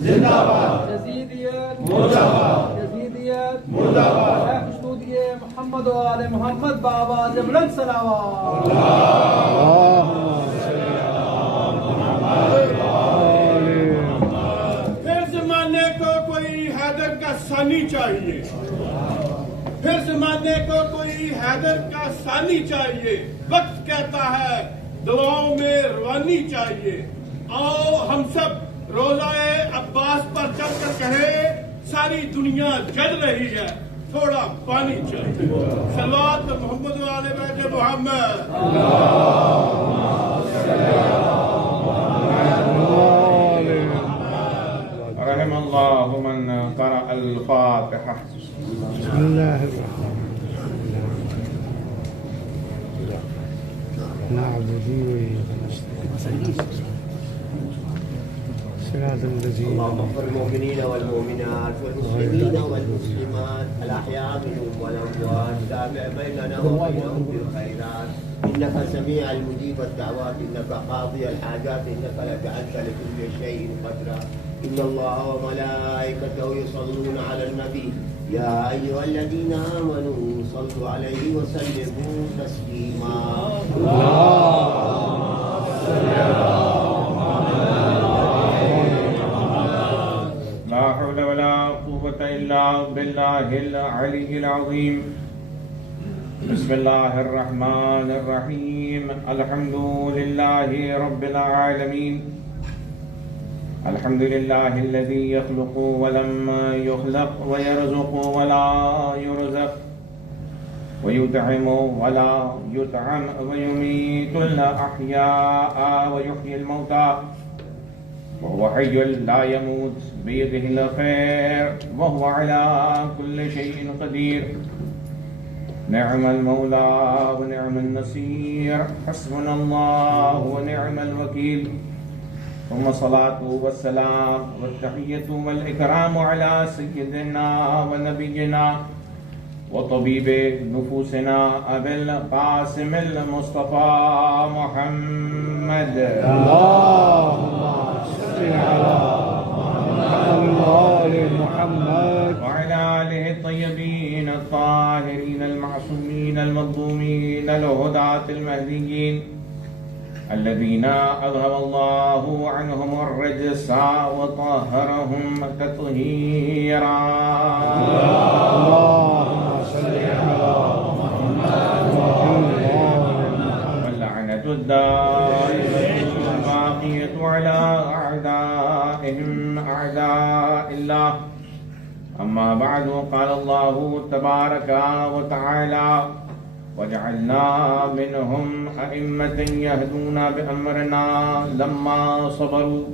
زندہ باد، یزیدیت مردہ باد، یزیدیت مردہ باد، شیخ مشدودی محمد و آل محمد بآواز بلند صلوات. پھر زمانے کو کوئی حیدر کا ثانی چاہیے، پھر زمانے کو کوئی حیدر کا ثانی چاہیے. وقت کہتا ہے دعاؤں میں روانی چاہیے. آؤ ہم سب روزہ عباس پر چل کر کہیں ساری دنیا جل رہی ہے، تھوڑا پانی چاہیے. صلوات محمد و آل بیت محمد. رحم اللہ من قرأ الفاتحہ. بسم اللہ الرحمن الرحیم نعبد ونستعين صراط الذين اللهم اغفر المؤمنين والمؤمنات والمسلمين والمسلمات الأحياء منهم والأموات. تابع بيننا وبينهم بالخيرات إنك سميع المجيب الدعوات، إنك قاضي الحاجات، إنك لجعلت لكل شيء قدرا. إن الله وملائكته يصلون على النبي يا أيها الذين آمنوا صلوا عليه وسلموا تسليما. لا حول ولا قوة إلا بالله العلي العظيم. بسم الله الرحمن الرحيم. الحمد لله رب العالمين. الحمد لله الذي يخلق ولم يخلق ويرزق ولا يرزق ويطعم ولا يطعم ويميت الأحياء ويحيي الموتى وهو حي لا يموت بيده الخير وهو على كل شيء قدير. نعم المولى ونعم النصير. حسبنا الله ونعم الوكيل. ثم الصلاة والسلام والتحية والإكرام على سيدنا ونبينا وطبيب نفوسنا أبي القاسم المصطفى محمد. اللهم صل على محمد محمد وعلى آله الطيبين الطاهرين المعصومين المظلومين الهداة المهديين الذين أذهب الله عنهم الرجس وطهرهم تطهيرا. اللهم صل على محمد واللعنة الدائمة الباقية على أعدائهم أعداء الله. أما بعد قال الله تبارك وتعالى وجعلنا منهم أئمة يهدون بأمرنا لما صبروا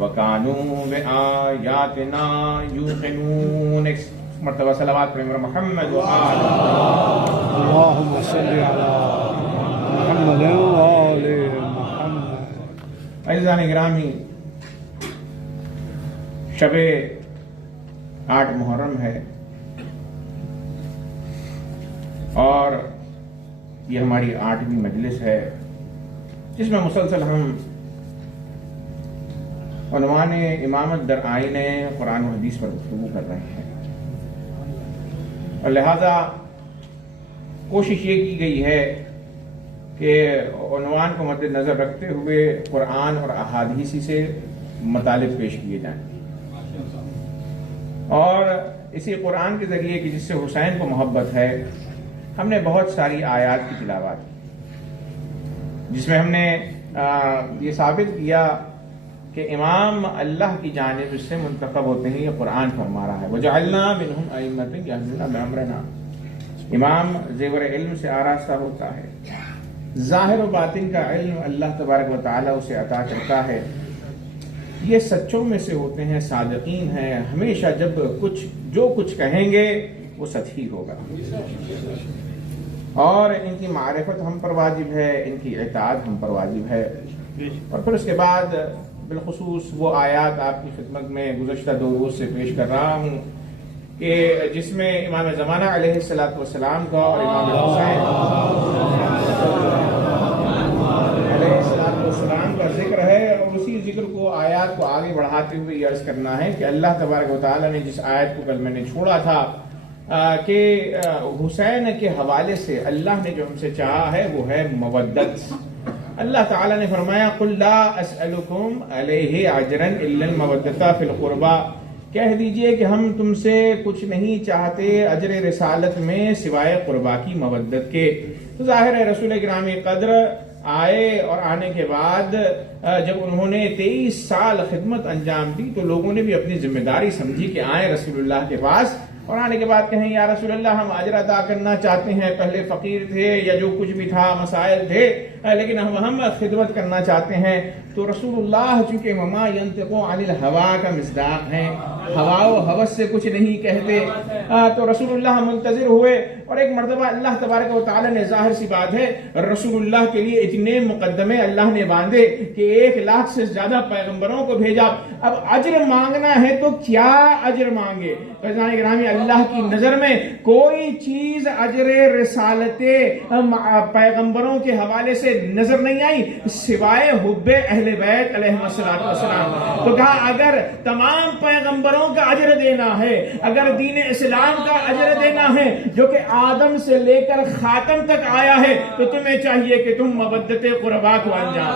وكانوا بآياتنا يوقنون. مرتبہ صلوات پر محمد وآل. اللهم صل على محمد وآل محمد. عزیزان گرامی، شب 8 محرم ہے اور یہ ہماری 8ویں مجلس ہے جس میں مسلسل ہم عنوان امامت در آئین قرآن و حدیث پر گفتگو کر رہے ہیں، اور لہذا کوشش یہ کی گئی ہے کہ عنوان کو مد نظر رکھتے ہوئے قرآن اور احادیث سے مطالب پیش کیے جائیں، اور اسی قرآن کے ذریعے کہ جس سے حسین کو محبت ہے ہم نے بہت ساری آیات کی تلاوت کی، جس میں ہم نے یہ ثابت کیا کہ امام اللہ کی جانب سے منتخب ہوتے ہیں. یہ قرآن فرما رہا ہے وَجَعَلْنَا مِنْهُمْ أَئِمَّةً يَهْدُونَ بِأَمْرِنَا. امام زیور علم سے آراستہ ہوتا ہے، ظاہر و باطن کا علم اللہ تبارک و تعالیٰ اسے عطا کرتا ہے. یہ سچوں میں سے ہوتے ہیں، صادقین ہیں، ہمیشہ جو کچھ کہیں گے وہ سچ ہی ہوگا، اور ان کی معرفت ہم پر واجب ہے، ان کی اطاعت ہم پر واجب ہے. اور پھر اس کے بعد بالخصوص وہ آیات آپ کی خدمت میں گزشتہ 2 روز سے پیش کر رہا ہوں کہ جس میں امام زمانہ علیہ السلام کا اور امام حسین علیہ السلام کا ذکر ہے، اور اسی ذکر ذکر کو آیات کو آگے بڑھاتے ہوئے یہ عرض کرنا ہے کہ اللہ تبارک و تعالیٰ نے جس آیت کو کل میں نے چھوڑا تھا کہ حسین کے حوالے سے اللہ نے جو ہم سے چاہا ہے وہ ہے مودت. اللہ تعالیٰ نے فرمایا قُلْ لَا أَسْأَلُكُمْ عَلَيْهِ أَجْرًا إِلَّا الْمَوَدَّةَ فِي الْقُرْبَى. کہہ دیجئے کہ ہم تم سے کچھ نہیں چاہتے اجر رسالت میں سوائے قربا کی مودت کے. تو ظاہر ہے رسول گرامی قدر آئے اور آنے کے بعد جب انہوں نے 23 سال خدمت انجام دی تو لوگوں نے بھی اپنی ذمہ داری سمجھی کہ آئیں رسول اللہ کے پاس اور آنے کے بعد کہیں یا رسول اللہ ہم اجر ادا کرنا چاہتے ہیں. پہلے فقیر تھے یا جو کچھ بھی تھا مسائل تھے لیکن ہم خدمت کرنا چاہتے ہیں. تو رسول اللہ چونکہ وما ينطق عن الهوى کا مصداق ہیں, ہوا و ہوس سے کچھ نہیں کہتے, تو رسول اللہ منتظر ہوئے اور ایک مرتبہ اللہ تبارک و تعالی نے ظاہر سی بات ہے رسول اللہ کے لیے اتنے مقدمے اللہ نے باندھے کہ 1 لاکھ سے زیادہ پیغمبروں کو بھیجا. اب اجر مانگنا ہے تو کیا اجر مانگے؟ فضلان گرامی اللہ کی نظر میں کوئی چیز اجر رسالت پیغمبروں کے حوالے سے نظر نہیں آئی سوائے حب اہل بیت علیہ السلام. تو کہا اگر تمام پیغمبروں کا اجر دینا ہے, اگر دین اسلام کا اجر دینا ہے جو کہ آدم سے لے کر خاتم تک آیا ہے تو تمہیں چاہیے کہ تم مودت قربا کو انجام.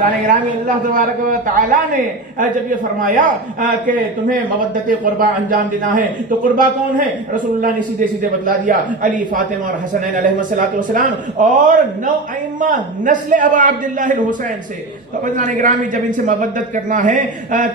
اللہ تبارک و تعالیٰ نے جب یہ فرمایا کہ تمہیں مودت قربا انجام دینا ہے تو قربا کون ہے؟ رسول اللہ نے سیدھے سیدھے بتلا دیا علی فاطمہ اور حسنین علیہ السلام اور 9 ائمہ نسل ابا عبداللہ الحسین سے. تو فضلان گرامی جب ان سے مودت کرنا ہے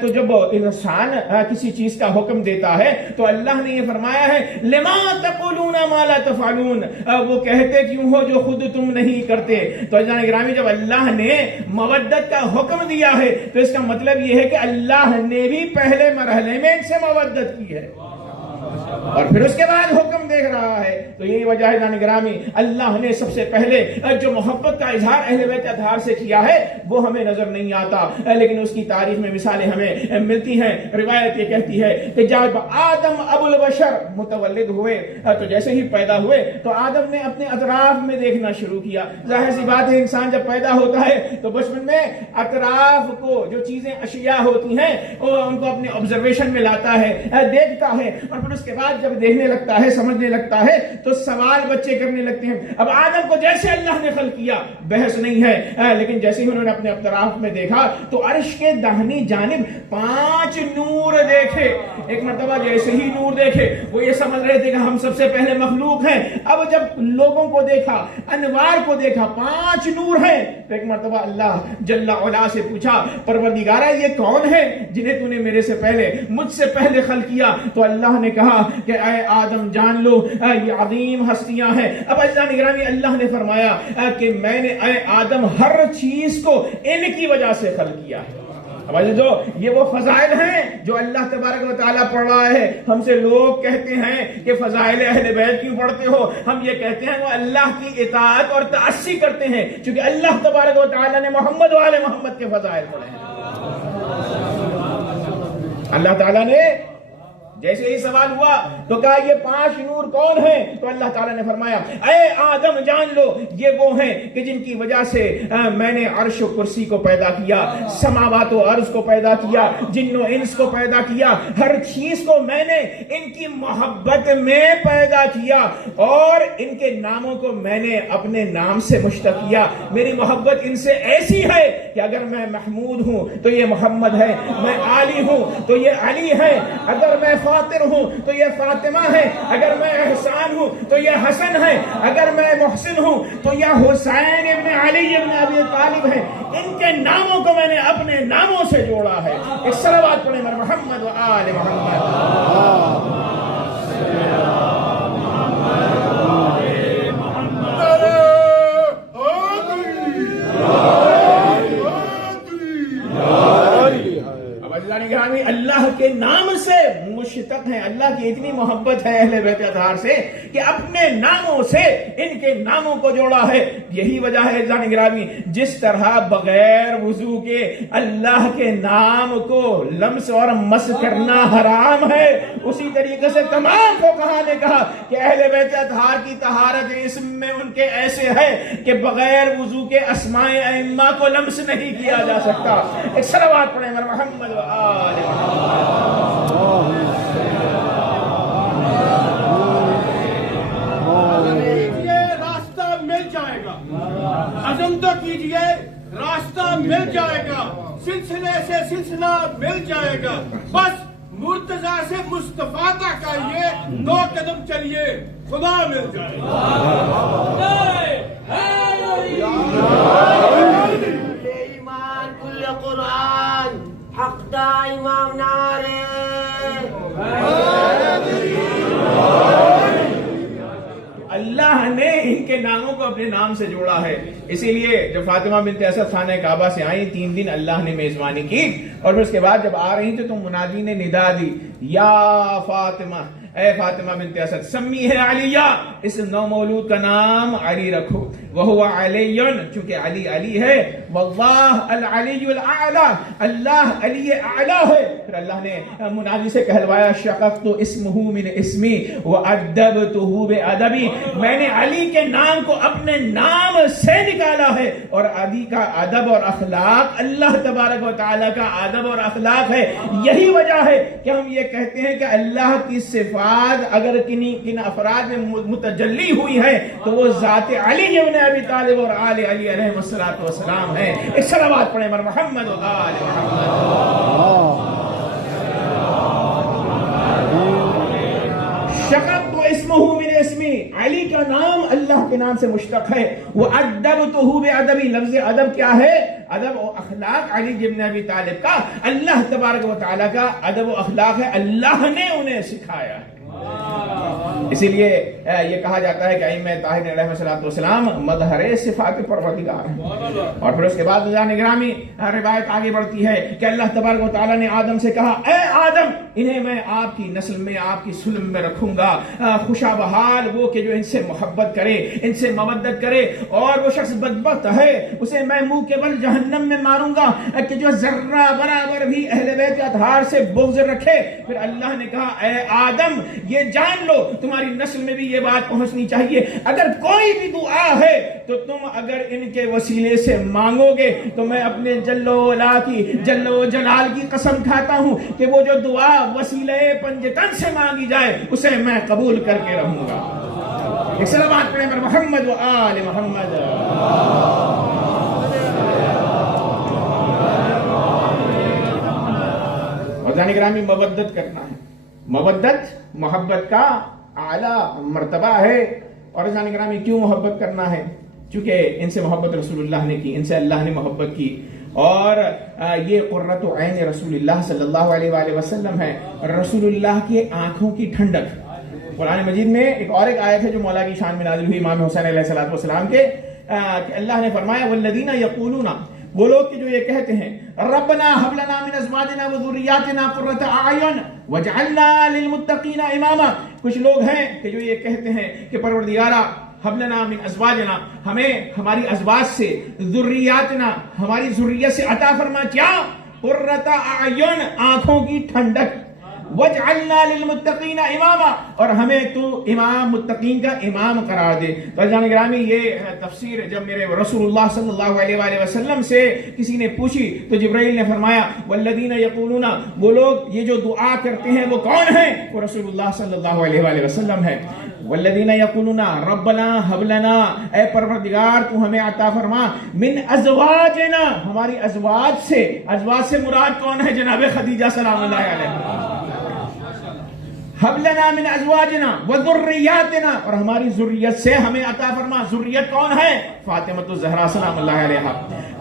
تو جب انسان کسی چیز کا حکم دیتا ہے تو اللہ نے یہ فرمایا ہے لما تقولون ما لا تفعلون, وہ کہتے کیوں ہو جو خود تم نہیں کرتے. تو فضلان گرامی جب اللہ نے مودت کا حکم دیا ہے تو اس کا مطلب یہ ہے کہ اللہ نے بھی پہلے مرحلے میں ان سے مودت کی ہے اور پھر اس کے بعد حکم دیکھ رہا ہے. تو یہی وجہ ہے جان گرامی اللہ نے سب سے پہلے جو محبت کا اظہار اہل بیت اطہار سے کیا ہے وہ ہمیں نظر نہیں آتا لیکن اس کی تاریخ میں مثالیں ہمیں ملتی ہیں. روایت یہ کہتی ہے کہ جب آدم ابو البشر متولد ہوئے تو جیسے ہی پیدا ہوئے تو آدم نے اپنے اطراف میں دیکھنا شروع کیا. ظاہر سی بات ہے انسان جب پیدا ہوتا ہے تو بچپن میں اطراف کو جو چیزیں اشیاء ہوتی ہیں ان کو اپنے آبزرویشن میں لاتا ہے, دیکھتا ہے اور پھر اس کے بعد جب دیکھنے لگتا ہے سمجھنے لگتا ہے تو سوال بچے کرنے لگتے ہیں. اب آدم کو جیسے اللہ نے خلق کیا بحث نہیں ہے لیکن جیسے ہی انہوں نے اپنے اطراف میں دیکھا تو عرش کے داہنی جانب 5 نور دیکھے. ایک مرتبہ جیسے ہی نور دیکھے وہ یہ سمجھ رہے تھے کہ ہم سب سے پہلے مخلوق ہیں. اب جب لوگوں کو دیکھا انوار کو دیکھا 5 نور ہیں تو ایک مرتبہ اللہ جل علا سے پوچھا پروردگارا یہ کون ہے جنہیں تو نے میرے سے پہلے مجھ سے پہلے خلق کیا؟ تو اللہ نے کہا کہ اے آدم جان لو یہ عظیم ہستیاں ہیں. اب اللہ نگرانی اللہ نے فرمایا کہ میں نے اے آدم ہر چیز کو ان کی وجہ سے خلق کیا ہے. اب جو یہ وہ فضائل ہیں جو اللہ تبارک و تعالیٰ پڑھ رہا ہے. ہم سے لوگ کہتے ہیں کہ فضائل اہل بیت کیوں پڑھتے ہو؟ ہم یہ کہتے ہیں وہ اللہ کی اطاعت اور تعصی کرتے ہیں چونکہ اللہ تبارک و تعالیٰ نے محمد و آل محمد کے فضائل پڑھے ہیں. اللہ تعالیٰ نے جیسے ہی سوال ہوا تو کہا یہ 5 نور کون ہیں؟ تو اللہ تعالیٰ نے فرمایا اے آدم جان لو یہ وہ ہیں کہ جن کی وجہ سے میں نے عرش و کرسی کو پیدا کیا, سماوات و ارض کو پیدا کیا, جن و انس کو پیدا کیا. ہر چیز کو میں نے ان کی محبت میں پیدا کیا اور ان کے ناموں کو میں نے اپنے نام سے مشتق کیا. میری محبت ان سے ایسی ہے کہ اگر میں محمود ہوں تو یہ محمد ہے, میں علی ہوں تو یہ علی ہے, اگر میں فاطر ہوں تو یہ فاطمہ ہے, اگر میں احسان ہوں تو یہ حسن ہے, اگر میں محسن ہوں تو یہ حسین ابن علی ابن ابی طالب ہے. ان کے ناموں کو میں نے اپنے ناموں سے جوڑا ہے. ایک صلوات پڑھیں محمد و آل محمد. اللہ کے نام سے مشتق ہیں. اللہ کی اتنی محبت ہے اہل بیت اطہار سے کہ اپنے ناموں سے ان کے ناموں کو جوڑا ہے. یہی وجہ ہے عزیزان گرامی جس طرح بغیر وضو کے اللہ کے نام کو لمس اور مس کرنا حرام ہے، اسی طریقے سے تمام فقہا نے کہا کہ اہل بیت اطہار کی طہارت اسم میں ان کے ایسے ہے کہ بغیر وضو کے اسماء ائمہ کو لمس نہیں کیا جا سکتا. ایک صلوات پڑھیں محمد و آل کیجئے راستہ مل جائے گا، عزم تو کیجئے راستہ مل جائے گا، سلسلے سے سلسلہ مل جائے گا. بس مرتضیٰ سے مصطفیٰ تک آئیے، 2 قدم چلیے، خدا مل جائے گا. ایمان کل قرآن حق دا امام نعرے. اللہ نے ان کے ناموں کو اپنے نام سے جوڑا ہے. اسی لیے جب فاطمہ بنت اسد خانہ کعبہ سے آئیں 3 دن اللہ نے میزبانی کی، اور پھر اس کے بعد جب آ رہی تھی تو منادی نے ندا دی، یا فاطمہ، اے فاطمہ بنت اسد سمی ہے علیہ، اس نو مولود کا نام علی رکھو. وہو علی، چونکہ علی علی ہے. واللہ العلی الاعلی، اللہ علی اعلی ہے. پھر اللہ نے منادی سے کہلوایا شققت اسمہ من اسمی وادبتہ بادبی، میں نے علی کے نام کو اپنے نام سے نکالا ہے، اور علی کا ادب اور اخلاق اللہ تبارک و تعالی کا ادب اور اخلاق ہے. یہی وجہ ہے کہ ہم یہ کہتے ہیں کہ اللہ کی صفات اگر کن افراد میں متجلی ہوئی ہے تو وہ ذات علی ابن ابی طالب اور آل علی علیہ السلام ہے. ایک صلوات پڑھیں محمد و آل محمد. شققت اسمہ من اسمی، علی کا نام اللہ کے نام سے مشتق ہے. وَأَدَّبْتُهُ بِأَدَبِ، لفظ ادب کیا ہے؟ ادب و اخلاق علی ابن ابی طالب کا اللہ تبارک و تعالیٰ کا ادب و اخلاق ہے، اللہ نے انہیں سکھایا ہے. اسی لیے یہ کہا جاتا ہے کہ ائمہ طاہرین علیہ الصلوۃ والسلام مظہر صفات پروردگار ہیں. اور پھر اس کے بعد عزیزان گرامی روایت آگے بڑھتی ہے کہ اللہ تبارک و تعالیٰ نے آدم سے کہا، اے آدم انہیں میں آپ کی نسل میں آپ کی سلم میں رکھوں گا، خوشا بحال وہ کہ جو ان سے محبت کرے، ان سے مودت کرے، اور وہ شخص بدبخت ہے اسے میں منہ کے بل جہنم میں ماروں گا کہ جو ذرہ برابر بھی اہل بیت اطہار سے بغض رکھے. پھر اللہ نے کہا، اے آدم یہ جان لو تمہاری نسل میں بھی یہ بات پہنچنی چاہیے، اگر کوئی بھی دعا ہے تو تم اگر ان کے وسیلے سے مانگو گے تو میں اپنے جل و جلال کی قسم کھاتا ہوں کہ وہ جو دعا وسیلے پنجتن سے مانگی جائے اسے میں قبول کر کے رہوں گا. ایک صلوات پڑھیں پر محمد و آل محمد. اور جان گرامی مودت کرنا ہے، مودت محبت کا اعلیٰ مرتبہ ہے. اور جان گرامی کیوں محبت کرنا ہے؟ چونکہ ان سے محبت رسول اللہ نے کی، ان سے اللہ نے محبت کی، اور یہ قرۃ عین رسول اللہ صلی اللہ علیہ وآلہ وسلم ہے، رسول اللہ کی آنکھوں کی ٹھنڈک. قرآن مجید میں ایک آیت ہے جو مولا کی شان میں نازل ہوئی امام حسین علیہ السلام کے، کہ اللہ نے فرمایا والذین یقولون، وہ لوگ کہ جو یہ کہتے ہیں ربنا هب لنا من ازواجنا وذریاتنا قرۃ اعین واجعلنا للمتقین اماما. کچھ لوگ ہیں کہ جو یہ کہتے ہیں کہ پروردگارا هب لنا من ازواجنا، ہمیں ہماری ازواج سے، ذریاتنا ہماری ذریت سے عطا فرما کیا؟ قرۃ اعین، آنکھوں کی ٹھنڈک. وَجْعَلْنَا لِلْمُتَّقِينَ إِمَامًا، اور ہمیں تو امام متقین کا امام قرار دے. تو جان گرامی یہ تفسیر جب میرے رسول اللہ صلی اللہ علیہ وآلہ وسلم سے کسی نے پوچھی تو جبرائیل نے فرمایا والذین یقولون، وہ لوگ یہ جو دعا کرتے ہیں وہ کون ہیں؟ وہ رسول اللہ صلی اللہ علیہ وآلہ وسلم ہے. والذین یقولون ربنا هب لنا، اے پروردگار تو ہمیں عطا فرما، من ازواجنا، ہماری ازواج سے. ازواج سے مراد کون ہے؟ جناب خدیجہ سلام اللہ علیہ. حب لنا من ازواجنا وذریاتنا، اور ہماری ذریت سے ہمیں عطا فرما. ذریت کون ہے؟ فاطمہ الزہرا سلام اللہ علیہا.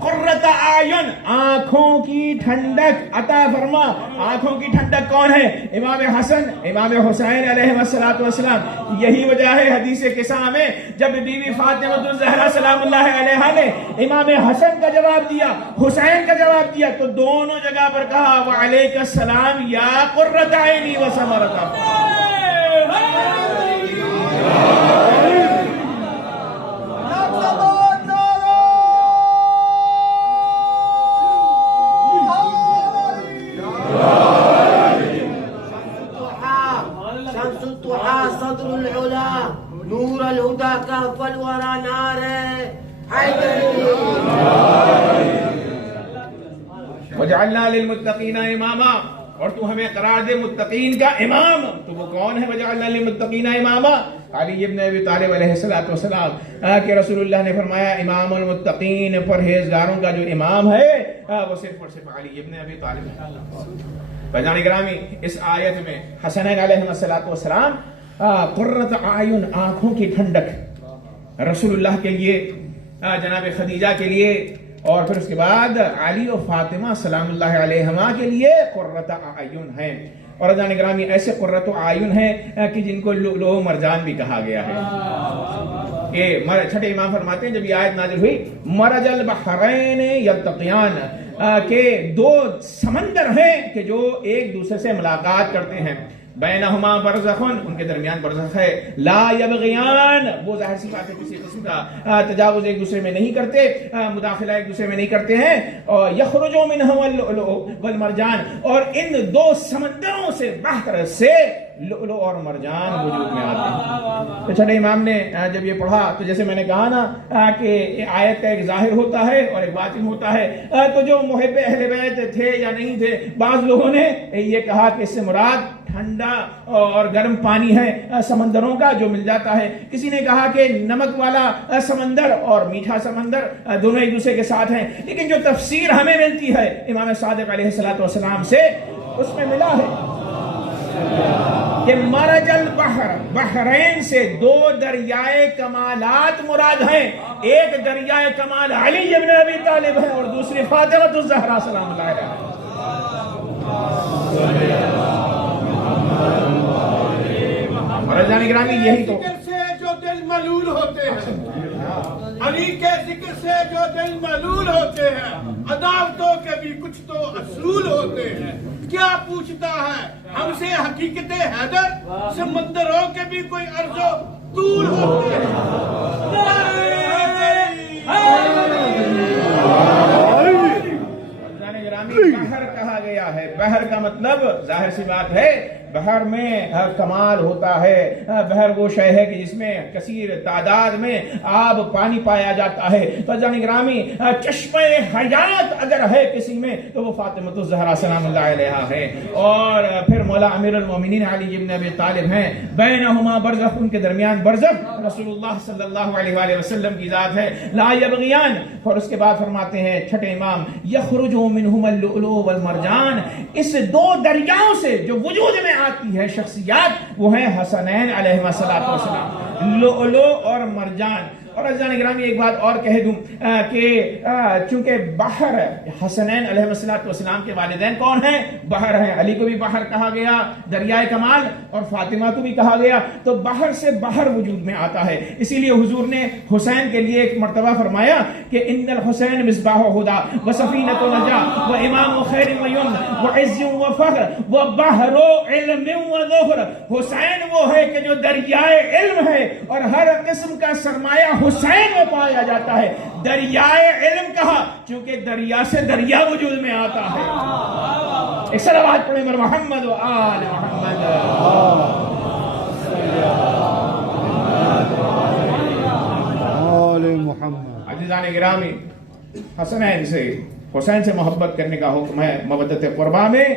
قرۃ اعین، آنکھوں کی ٹھنڈک عطا فرما۔ آنکھوں کی ٹھنڈک کون ہے؟ امام حسن امام حسین علیہ السلام۔ یہی وجہ ہے حدیث قصہ میں جب بی بی فاطمہ الزہرا سلام اللہ علیہا نے امام حسن کا جواب دیا، حسین کا جواب دیا، تو دونوں جگہ پر کہا وعلیک السلام یا قرۃ عینی و ثمرۃ عینی۔ شمس الضحى صدر العلا نور الهدى كهف الورى نار حیدری۔ وجعلنا للمتقین اماما، اور تو ہمیں قرار دے متقین کا امام۔ تو وہ کون ہے وجعلنا للمتقین اماما؟ علی ابن ابی طالب علیہ السلام کہ رسول اللہ نے فرمایا امام المتقین، پرہیزگاروں کا جو امام ہے وہ صرف اور صرف علی ابن ابی طالب ہے۔ بھائیان گرامی، اس آیت میں حسنین علیہ السلام قرۃ اعین، آنکھوں کی ٹھنڈک رسول اللہ کے لیے، جناب خدیجہ کے لیے، اور پھر اس کے بعد علی و فاطمہ سلام اللہ علیہما کے لیے قرۃ اعین ہیں۔ اور جان گرامی ایسے قرۃ اعین ہیں کہ جن کو لؤلؤ و مرجان بھی کہا گیا ہے۔ کہ چھٹے امام فرماتے ہیں جب یہ آیت نازل ہوئی مرج البحرین یلتقیان، کہ دو سمندر ہیں کہ جو ایک دوسرے سے ملاقات کرتے ہیں، بینہما برزخ، ان کے درمیان برزخ ہے، لا یبغیان، وہ ظاہر سی بات ہے کسی قسم کا تجاوز ایک دوسرے میں نہیں کرتے، مداخلہ ایک دوسرے میں نہیں کرتے ہیں، اور یخرج منہما اللؤلؤ والمرجان، اور ان دو سمندروں سے بہتر سے لؤلؤ اور مرجان وجود میں آتے ہیں۔ تو چھٹے امام نے جب یہ پڑھا تو جیسے میں نے کہا نا کہ آیت کا ایک ظاہر ہوتا ہے اور ایک باطن ہوتا ہے، تو جو محب اہل بیت تھے یا نہیں تھے، بعض لوگوں نے یہ کہا کہ اس سے مراد ٹھنڈا اور گرم پانی ہے سمندروں کا جو مل جاتا ہے، کسی نے کہا کہ نمک والا سمندر اور میٹھا سمندر دونوں ایک دوسرے کے ساتھ ہیں، لیکن جو تفسیر ہمیں ملتی ہے امام صادق علیہ السلام سے، اس میں ملا ہے کہ مرج البحر، بحرین سے دو دریائے کمالات مراد ہیں، ایک دریائے کمال علی ابن ابی طالب ہے اور دوسری فاطمہ الزہرا سلام اللہ علیہا۔ گرامی یہی تو ذکر سے جو دل ملول ہوتے ہیں، علی کے ذکر سے جو دل ملول ہوتے ہیں، عداوتوں کے بھی کچھ تو اصول ہوتے ہیں۔ کیا پوچھتا ہے ہم سے حقیقت حیدر، سمندروں کے بھی کوئی عرض و طول ہوتے ہیں۔ بحر کہا گیا ہے، بحر کا مطلب ظاہر سی بات ہے بحر میں کمال ہوتا ہے، بحر وہ شے ہے کہ جس میں کثیر تعداد میں آب پانی پایا جاتا ہے۔ تو جان گرامی چشمہ حیات اگر ہے کسی میں تو وہ فاطمہ الزہرا سلام اللہ علیہا ہے، اور پھر مولا امیر المومنین علی بن ابی طالب ہیں، بینہما برزخ، ان کے درمیان برزخ رسول اللہ صلی اللہ علیہ وآلہ وسلم کی ذات ہے، لا یبغیان۔ اور اس کے بعد فرماتے ہیں چھٹے امام یخرج منہما اللؤلؤ والمرجان، اس دو دریاؤں سے جو وجود میں آتی ہے شخصیات وہ ہیں حسنین علیہ السلام، لؤلؤ اور مرجان۔ اور عزیزان گرامی ایک بات اور کہہ دوں کہ چونکہ بحر، حسنین علیہ السلام کے والدین کون ہیں؟ بحر ہیں، علی کو بھی بحر کہا گیا، دریائے کمال، اور فاطمہ کو بھی کہا گیا، تو بحر سے بحر وجود میں آتا ہے۔ اسی لیے حضور نے حسین کے لیے ایک مرتبہ فرمایا کہ ان الحسین مصباح ہدا و سفینۃ نجا و امام خیر و یمن و عز و فخر و بحر علم و ظہر۔ حسین وہ ہے کہ جو دریائے علم ہے اور ہر قسم کا سرمایہ حسین میں پایا جاتا ہے۔ دریائے علم کہا چونکہ دریا سے دریا وجود میں آتا ہے۔ ایک صلوات پڑھیں مر محمد و آل محمد۔ آل محمد۔ عزیزان گرامی، حسنین سے، حسین سے محبت کرنے کا حکم ہے مودت قربا میں،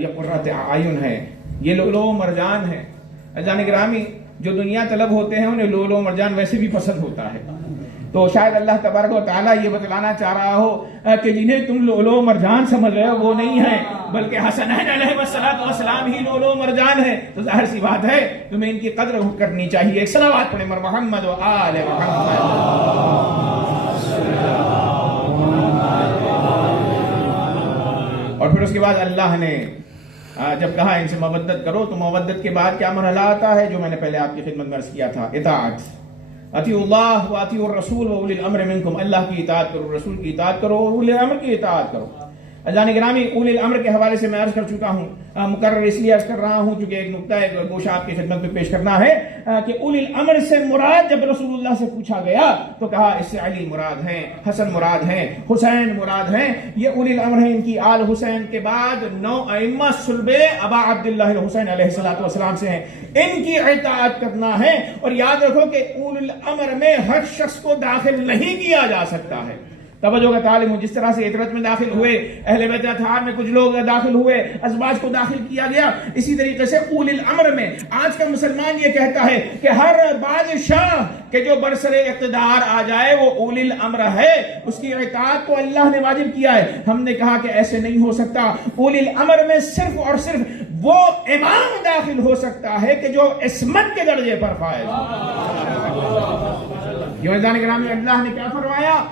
یہ قرۃ اعین ہے، یہ لؤلؤ و مرجان ہے۔ عزیزان گرامی جو دنیا طلب ہوتے ہیں انہیں لؤلؤ و مرجان ویسے بھی پسند ہوتا ہے، تو شاید اللہ تبارک و تعالیٰ یہ بتلانا چاہ رہا ہو کہ جنہیں تم لؤلؤ و مرجان سمجھ رہے ہو وہ نہیں ہیں، بلکہ حسنین علیہ السلام ہی لؤلؤ و مرجان ہے۔ تو ظاہر سی بات ہے تمہیں ان کی قدر کرنی چاہیے۔ ایک صلوات پڑھیں مر محمد و آل محمد۔ اس کے بعد اللہ نے جب کہا ان سے مودت کرو تو مودت کے بعد کیا مرحلہ آتا ہے جو میں نے پہلے آپ کی خدمت میں عرض کیا تھا، اطاعت. اطیعوا اللہ واطیعوا الرسول واولی الامر منکم، اللہ کی اطاعت کرو، رسول کی اطاعت کرو، اولی الامر کی اطاعت کرو. اللہ گرامی اولی الامر کے حوالے سے میں عرض کر چکا ہوں، مقرر اس لیے عرض کر رہا ہوں چونکہ ایک نقطہ ایک گوشہ آپ کی خدمت میں پیش کرنا ہے کہ اولی الامر سے مراد جب رسول اللہ سے پوچھا گیا تو کہا اس سے علی مراد ہیں، حسن مراد ہیں، حسین مراد ہیں، یہ اولی الامر ہیں. ان کی آل حسین کے بعد 9 ائمہ صلب ابا عبداللہ الحسین علیہ السلام سے ہیں، ان کی اطاعت کرنا ہے. اور یاد رکھو کہ اولی الامر میں ہر شخص کو داخل نہیں کیا جا سکتا ہے. توجہ کا طالب ہوں، جس طرح سے عطرت میں داخل ہوئے، اہل بیت اطہار میں کچھ لوگ داخل ہوئے، ازواج کو داخل کیا گیا، اسی طریقے سے اولی الامر میں آج کا مسلمان یہ کہتا ہے کہ ہر بادشاہ کہ جو برسر اقتدار آ جائے وہ اولی الامر ہے، اس کی اطاعت تو اللہ نے واجب کیا ہے. ہم نے کہا کہ ایسے نہیں ہو سکتا. اولی الامر میں صرف اور صرف وہ امام داخل ہو سکتا ہے کہ جو عصمت کے درجے پر فائز ہو. عزیزان گرامی، اللہ نے کیا فرمایا؟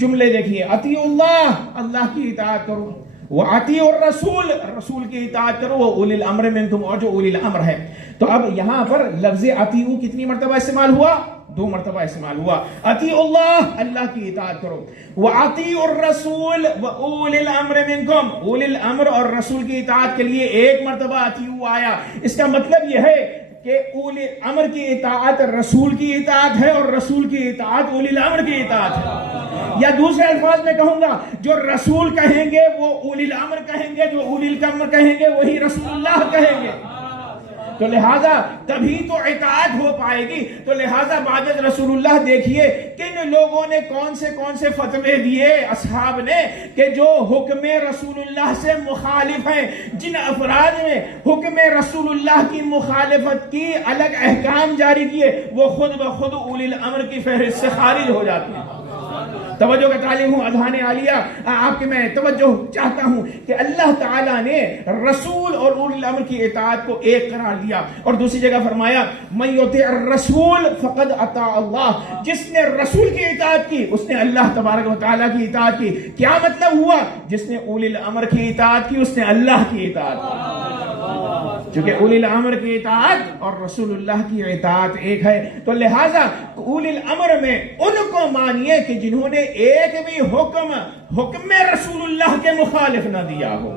جملے دیکھیے، اطیعوا اللہ، اللہ کی اطاعت کرو، واطیعوا الرسول، رسول کی اطاعت کرو، اولی الامر منکم، اور جو اولی الامر ہے. تو اب یہاں پر لفظ اطیعوا کتنی مرتبہ استعمال ہوا؟ 2 مرتبہ استعمال ہوا. اطیعوا اللہ، اللہ کی اطاعت کرو، واطیعوا الرسول واولی الامر منکم، اولی الامر اور رسول کی اطاعت کے لیے 1 مرتبہ اطیعوا آیا. اس کا مطلب یہ ہے کہ اولی الامر کی اطاعت رسول کی اطاعت ہے اور رسول کی اطاعت اولی الامر کی اطاعت ہے. یا دوسرے الفاظ میں کہوں گا، جو رسول کہیں گے وہ اولی الامر کہیں گے، جو اولی الامر کہیں گے وہی رسول اللہ کہیں گے. تو لہٰذا تبھی تو اطاعت ہو پائے گی. تو لہٰذا بعد رسول اللہ دیکھیے کن لوگوں نے کون سے فتوے دیے اصحاب نے کہ جو حکم رسول اللہ سے مخالف ہیں، جن افراد نے حکم رسول اللہ کی مخالفت کی، الگ احکام جاری کیے، وہ خود بخود اولی الامر کی فہرست سے خارج ہو جاتے ہیں. توجہ کا طالب ہوں، اذہان عالیہ آپ کے میں توجہ چاہتا ہوں کہ اللہ تعالیٰ نے رسول اور اولی الامر کی اطاعت کو ایک قرار دیا. اور دوسری جگہ فرمایا من یطیع الرسول فقد اطاع اللہ، جس نے رسول کی اطاعت کی اس نے اللہ تبارک و تعالیٰ کی اطاعت کی. کیا مطلب ہوا؟ جس نے اولی الامر کی اطاعت کی اس نے اللہ کی اطاعت کی. چونکہ اولی الامر کی اطاعت اور رسول اللہ کی اطاعت ایک ہے. تو لہٰذا اولی الامر میں ان کو مانیے کہ جنہوں نے ایک بھی حکم رسول اللہ کے مخالف نہ دیا ہو.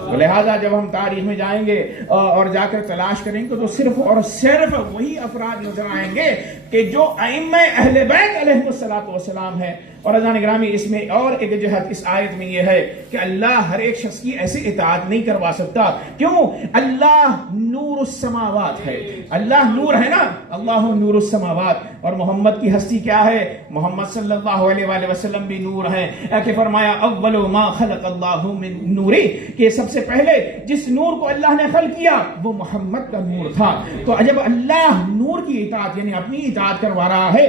تو لہٰذا جب ہم تاریخ میں جائیں گے اور جا کر تلاش کریں گے تو صرف اور صرف وہی افراد نظر آئیں گے کہ جو ائمہ اہل بیت علیہ السلام ہے. اور عزیزان گرامی، اس میں اور ایک جہت اس آیت میں یہ ہے کہ اللہ ہر ایک شخص کی ایسی اطاعت نہیں کروا سکتا. کیوں؟ اللہ نور السماوات ہے. اللہ نور ہے نا، اللہ نور السماوات. اور محمد کی ہستی کیا ہے؟ محمد صلی اللہ علیہ وآلہ وسلم بھی نور ہیں. کہ فرمایا اول ما خلق اللہ من نوری، کہ سب سے پہلے جس نور کو اللہ نے خلق کیا وہ محمد کا نور تھا. تو جب اللہ نور کی اطاعت یعنی اپنی اطاعت کروا رہا ہے،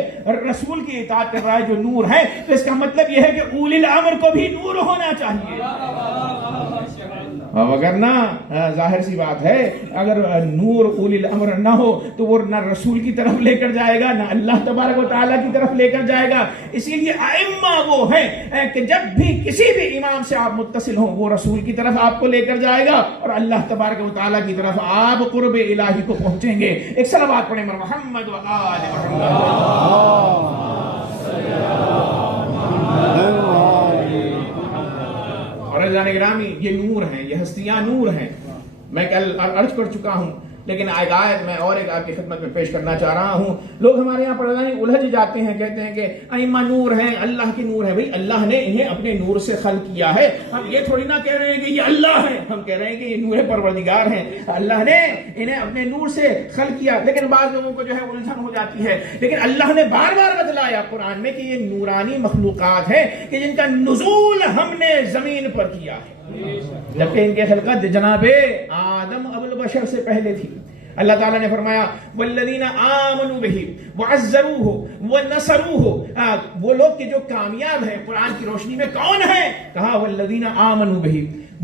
رسول کی اطاعت کر رہا ہے جو نور ہے، تو اس کا مطلب یہ ہے کہ اولی الامر کو بھی نور ہونا چاہیے. وگرنہ ظاہر سی بات ہے اگر نور اولی الامر نہ ہو تو وہ نہ رسول کی طرف لے کر جائے گا نہ اللہ تبارک و تعالیٰ کی طرف لے کر جائے گا. اسی لیے ائمہ وہ ہیں کہ جب بھی کسی بھی امام سے آپ متصل ہوں وہ رسول کی طرف آپ کو لے کر جائے گا اور اللہ تبارک و تعالیٰ کی طرف آپ قرب الہی کو پہنچیں گے. ایک صلوات پڑھیں محمد و آل محمد. اور عزیزان گرامی، یہ نور ہیں، یہ ہستیاں نور ہیں. میں کل عرض کر چکا ہوں لیکن ایک آیت میں اور ایک آپ کی خدمت میں پیش کرنا چاہ رہا ہوں. لوگ ہمارے یہاں پر الجھ جاتے ہیں، کہتے ہیں کہ ائمہ نور ہیں، اللہ کی نور ہے. بھئی اللہ نے انہیں اپنے نور سے خلق کیا ہے. ہم یہ تھوڑی نہ کہہ رہے ہیں کہ یہ اللہ ہے، ہم کہہ رہے ہیں کہ یہ نور پروردگار ہیں. اللہ نے انہیں اپنے نور سے خلق کیا. لیکن بعض لوگوں کو جو ہے الجھن ہو جاتی ہے. لیکن اللہ نے بار بار بتلایا قرآن میں کہ یہ نورانی مخلوقات ہیں کہ جن کا نزول ہم نے زمین پر کیا ہے، جبکہ ان کے خلقت جناب آدم ابو البشر سے پہلے تھی. اللہ تعالیٰ نے فرمایا والذین آمنوا بہ وعزروہ ونصروہ، وہ لوگ کہ جو کامیاب ہیں قرآن کی روشنی میں کون ہیں؟ کہا والذین آمنوا بہ،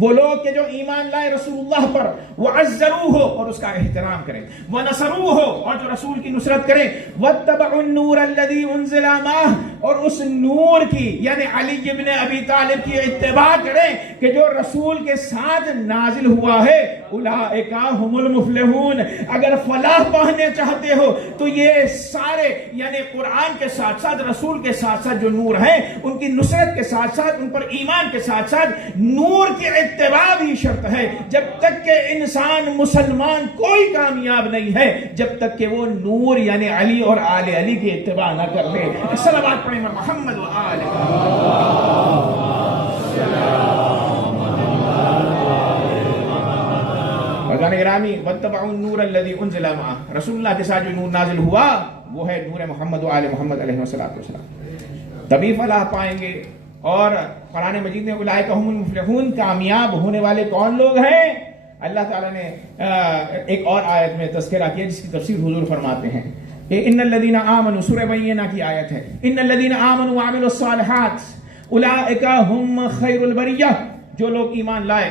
وہ لوگ کہ جو ایمان لائے رسول اللہ پر، وعزروہ اور اس کا احترام کریں، ونصروہ اور جو رسول کی نصرت کریں، واتبعوا النور الذی انزل معہ اور اس نور کی یعنی علی ابن ابی طالب کی اتباع کریں کہ جو رسول کے ساتھ نازل ہوا ہے، اولئک هم المفلحون۔ اگر فلاح پانے چاہتے ہو تو یہ سارے یعنی قرآن کے ساتھ ساتھ رسول کے ساتھ ساتھ جو نور ہیں ان کی نصرت کے ساتھ ساتھ ان پر ایمان کے ساتھ ساتھ نور کی اتباع بھی شرط ہے۔ جب تک کہ انسان مسلمان کوئی کامیاب نہیں ہے جب تک کہ وہ نور یعنی علی اور آل علی کی اتباع نہ کر لے۔ صلوات پڑھیں محمد و آل گرامی، واتبعوا النور الذی انزل معہ، رسول اللہ کے ساتھ جو نور نازل ہوا وہ ہے نور محمد و آل محمد علیہ السلام، تبھی فلاح پائیں گے۔ اور قرآن مجید میں اولئک هم المفلحون، کامیاب ہونے والے کون لوگ ہیں؟ اللہ تعالیٰ نے ایک اور آیت میں تذکرہ کیا جس کی تفسیر حضور فرماتے ہیں ان الذین آمنوا، سورہ بینہ کی آیت ہے، ان الذین آمنوا وعملوا الصالحات اولئک هم خیر البریہ، جو لوگ ایمان لائے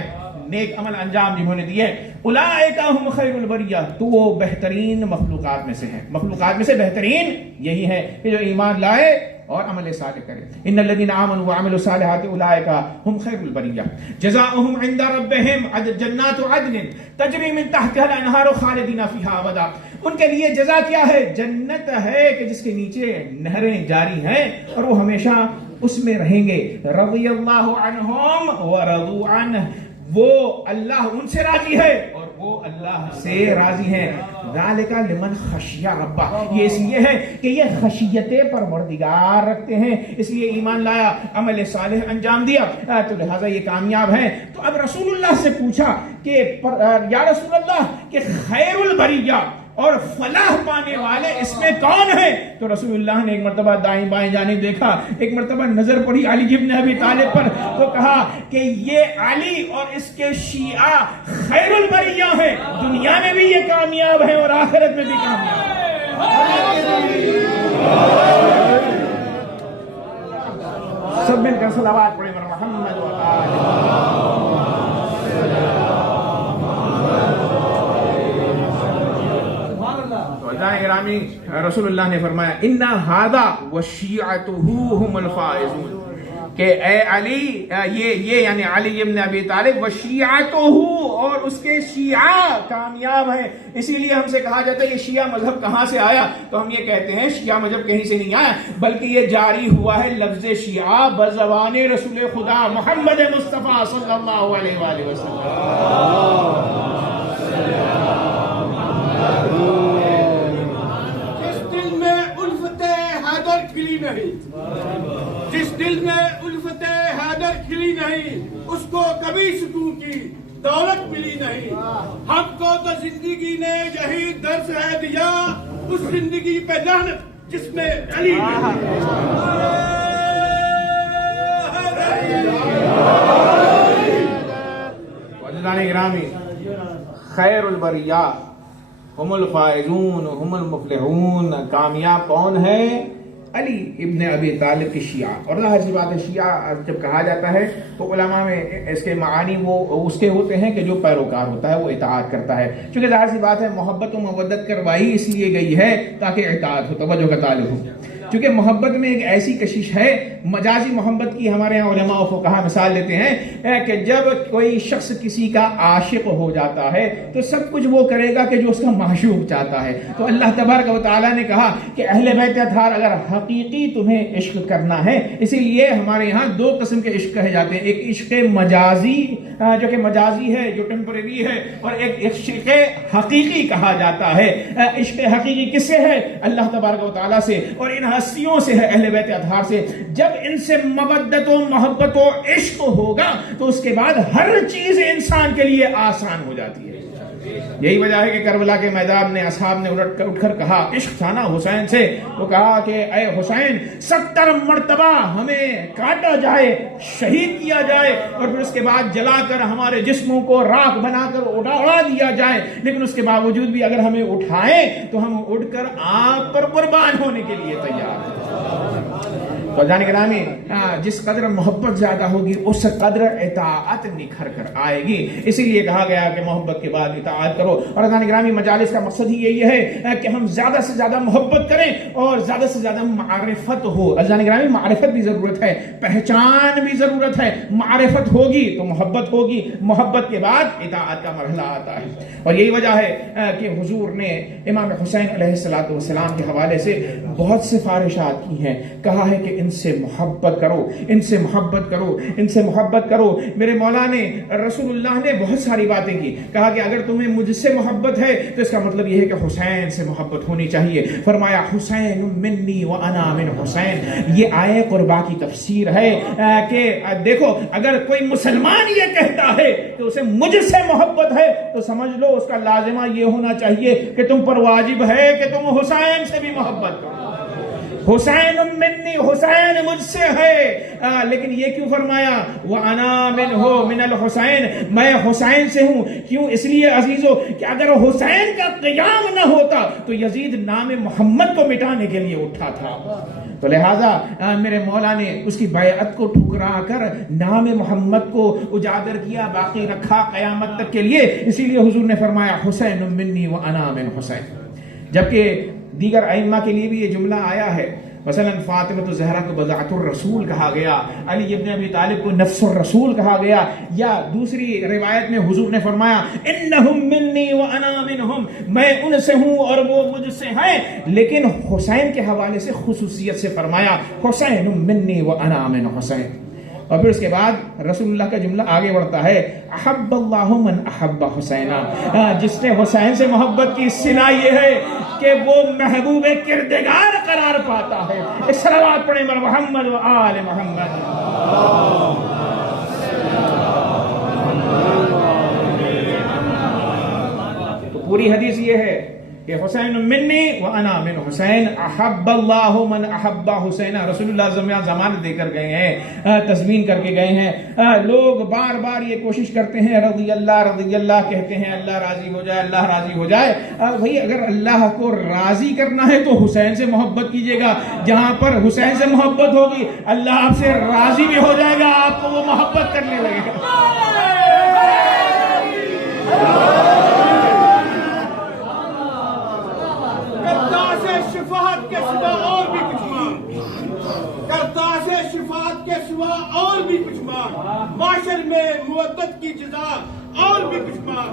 نیک عمل انجام جنہوں نے دیے، اولئک هم خیر البریہ، تو وہ بہترین مخلوقات میں سے ہیں، مخلوقات میں سے بہترین یہی ہے کہ جو ایمان لائے اور عمل صالح کرے۔ ان الذین آمنوا وعملوا الصالحات اولئک هم خیر البریہ جزاؤہم عند ربہم جنات عدن تجری من تحتها الانہار خالدین فیہا ابدا، ان کے لیے جزا کیا ہے؟ جنت ہے کہ جس کے نیچے نہریں جاری ہیں اور وہ ہمیشہ اس میں رہیں گے۔ رضی اللہ عنہم ورضوا عنہ، وہ اللہ ان سے راضی ہے اور وہ اللہ سے راضی ہیں۔ ذالک لمن خشی ربہ، یہ اس لیے ہے کہ یہ خشیت پروردگار رکھتے ہیں، اس لیے ایمان لایا، عمل صالح انجام دیا، تو لہٰذا یہ کامیاب ہیں۔ تو اب رسول اللہ سے پوچھا کہ یا رسول اللہ کہ خیر البریہ اور فلاح پانے والے اس میں کون ہیں؟ تو رسول اللہ نے ایک مرتبہ دائیں بائیں جانب دیکھا، ایک مرتبہ نظر پڑی علی ابن ابی طالب پر، تو کہا کہ یہ علی اور اس کے شیعہ خیر البریہ ہیں، دنیا میں بھی یہ کامیاب ہیں اور آخرت میں بھی کامیاب ہیں۔ سب مل کر صلوات پڑھیں محمد و آل گرامی۔ رسول اللہ نے فرمایا ان ھذا وشیعتہ هم الفائزون، کہ اے علی، یہ یعنی علی ابن ابی طالب، وشیعتہ اور اس کے شیعہ کامیاب ہیں۔ اسی لیے ہم سے کہا جاتا ہے یہ شیعہ مذہب کہاں سے آیا، تو ہم یہ کہتے ہیں شیعہ مذہب کہیں سے نہیں آیا بلکہ یہ جاری ہوا ہے لفظ شیعہ بزبان رسول خدا محمد مصطفیٰ صلی اللہ علیہ وآلہ وسلم۔ جس دل میں الفت حیدر کھلی نہیں اس کو کبھی سکون کی دولت ملی نہیں۔ ہم کو تو زندگی نے یہی درس ہے دیا، اس زندگی پہ لعنت جس میں علی عزیزان گرامی، خیر البریہ هم الفائزون هم المفلحون، کامیاب کون ہے؟ علی ابن ابی طالب کی شیعہ۔ اور ظاہر سی بات ہے شیعہ جب کہا جاتا ہے تو علماء میں اس کے معانی وہ اس کے ہوتے ہیں کہ جو پیروکار ہوتا ہے وہ اطاعت کرتا ہے، چونکہ ظاہر سی بات ہے محبت و مودت کروائی اس لیے گئی ہے تاکہ اطاعت ہو، توجہ کا تعلق ہو۔ چونکہ محبت میں ایک ایسی کشش ہے، مجازی محبت کی ہمارے یہاں علماء و فقہا مثال لیتے ہیں کہ جب کوئی شخص کسی کا عاشق ہو جاتا ہے تو سب کچھ وہ کرے گا کہ جو اس کا معشوق چاہتا ہے۔ تو اللہ تبارک و تعالیٰ نے کہا کہ اہل بیت اطہار اگر حقیقی تمہیں عشق کرنا ہے، اسی لیے ہمارے یہاں دو قسم کے عشق کہے جاتے ہیں، ایک عشق مجازی جو کہ مجازی ہے جو ٹیمپریری ہے، اور ایک عشق حقیقی کہا جاتا ہے۔ عشق حقیقی کس سے ہے؟ اللہ تبارک و تعالیٰ سے، اور ان ہستیوں سے ہے، اہل بیت اطہار سے۔ جب ان سے مودت و محبت و عشق ہوگا تو اس کے بعد ہر چیز انسان کے لیے آسان ہو جاتی ہے۔ یہی وجہ ہے کہ کربلا کے میدان میں اصحاب نے اٹھ کر کہا، عشق تھا نا حسین سے، وہ کہا کہ اے حسین 70 مرتبہ ہمیں کاٹا جائے، شہید کیا جائے، اور پھر اس کے بعد جلا کر ہمارے جسموں کو راکھ بنا کر اڑا دیا جائے، لیکن اس کے باوجود بھی اگر ہمیں اٹھائیں تو ہم اٹھ کر آپ پر قربان ہونے کے لیے تیار ہیں۔ تو جان گرامی جس قدر محبت زیادہ ہوگی اس قدر اطاعت نکھر کر آئے گی. اسی لیے کہا گیا کہ محبت کے بعد اطاعت کرو. اور جان گرامی مجالس کا مقصد ہی یہی ہے کہ ہم زیادہ سے زیادہ محبت کریں اور زیادہ سے زیادہ معرفت ہو. جان گرامی معرفت بھی ضرورت ہے, پہچان بھی ضرورت ہے. معرفت ہوگی تو محبت ہوگی, محبت کے بعد اطاعت کا مرحلہ آتا ہے. اور یہی وجہ ہے کہ حضور نے امام حسین علیہ السلام کے حوالے سے بہت سفارشات کی ہیں. کہا ہے کہ ان سے محبت کرو, ان سے محبت کرو, ان سے محبت کرو. میرے مولا نے, رسول اللہ نے بہت ساری باتیں کی. کہا کہ اگر تمہیں مجھ سے محبت ہے تو اس کا مطلب یہ ہے کہ حسین سے محبت ہونی چاہیے. فرمایا حسین منی وانا من حسین. یہ آئے قربا کی تفسیر ہے کہ دیکھو اگر کوئی مسلمان یہ کہتا ہے کہ اسے مجھ سے محبت ہے تو سمجھ لو اس کا لازمہ یہ ہونا چاہیے کہ تم پر واجب ہے کہ تم حسین سے بھی محبت کرو. حسین منی, حسین مجھ سے ہے. لیکن یہ کیوں فرمایا وانا منہ من الحسین, میں حسین سے ہوں. کیوں؟ اس لیے عزیزو کہ اگر حسین کا قیام نہ ہوتا تو یزید نام محمد کو مٹانے کے لیے اٹھا تھا. تو لہٰذا میرے مولا نے اس کی بیعت کو ٹھکرا کر نام محمد کو اجاگر کیا, باقی رکھا قیامت تک کے لیے. اسی لیے حضور نے فرمایا حسین منی وانا من حسین. جبکہ دیگر ائمہ کے لیے بھی یہ جملہ آیا ہے. مثلا فاطمہ الزہرا کو بضعۃ الرسول کہا گیا, علی ابن ابی طالب کو نفس الرسول کہا گیا. یا دوسری روایت میں حضور نے فرمایا انہم منی وانا منہم, میں ان سے ہوں اور وہ مجھ سے ہیں. لیکن حسین کے حوالے سے خصوصیت سے فرمایا حسین منی وانا من حسین. اور پھر اس کے بعد رسول اللہ کا جملہ آگے بڑھتا ہے احب اللہ من احب حسینا. جس نے حسین سے محبت کی صلہ یہ ہے کہ وہ محبوب کردگار قرار پاتا ہے. اس صلوات پڑھیں بر محمد و آل محمد. تو پوری حدیث یہ ہے کہ حسین منی وانا من حسین, احب اللہ من احب حسین. رسول اللہ ضمانت دے کر گئے ہیں, تضمین کر کے گئے ہیں. لوگ بار بار یہ کوشش کرتے ہیں رضی اللہ کہتے ہیں, اللہ راضی ہو جائے, اللہ راضی ہو جائے. بھئی اگر اللہ کو راضی کرنا ہے تو حسین سے محبت کیجئے گا. جہاں پر حسین سے محبت ہوگی اللہ آپ سے راضی بھی ہو جائے گا, آپ کو وہ محبت کرنے لگے گا. شفاعت کے سوا اور بھی کچھ مانگ, کرتا سے شفاعت کے سوا اور بھی کچھ مانگ, معاشر میں مودت کی جزا اور بھی کچھ مانگ.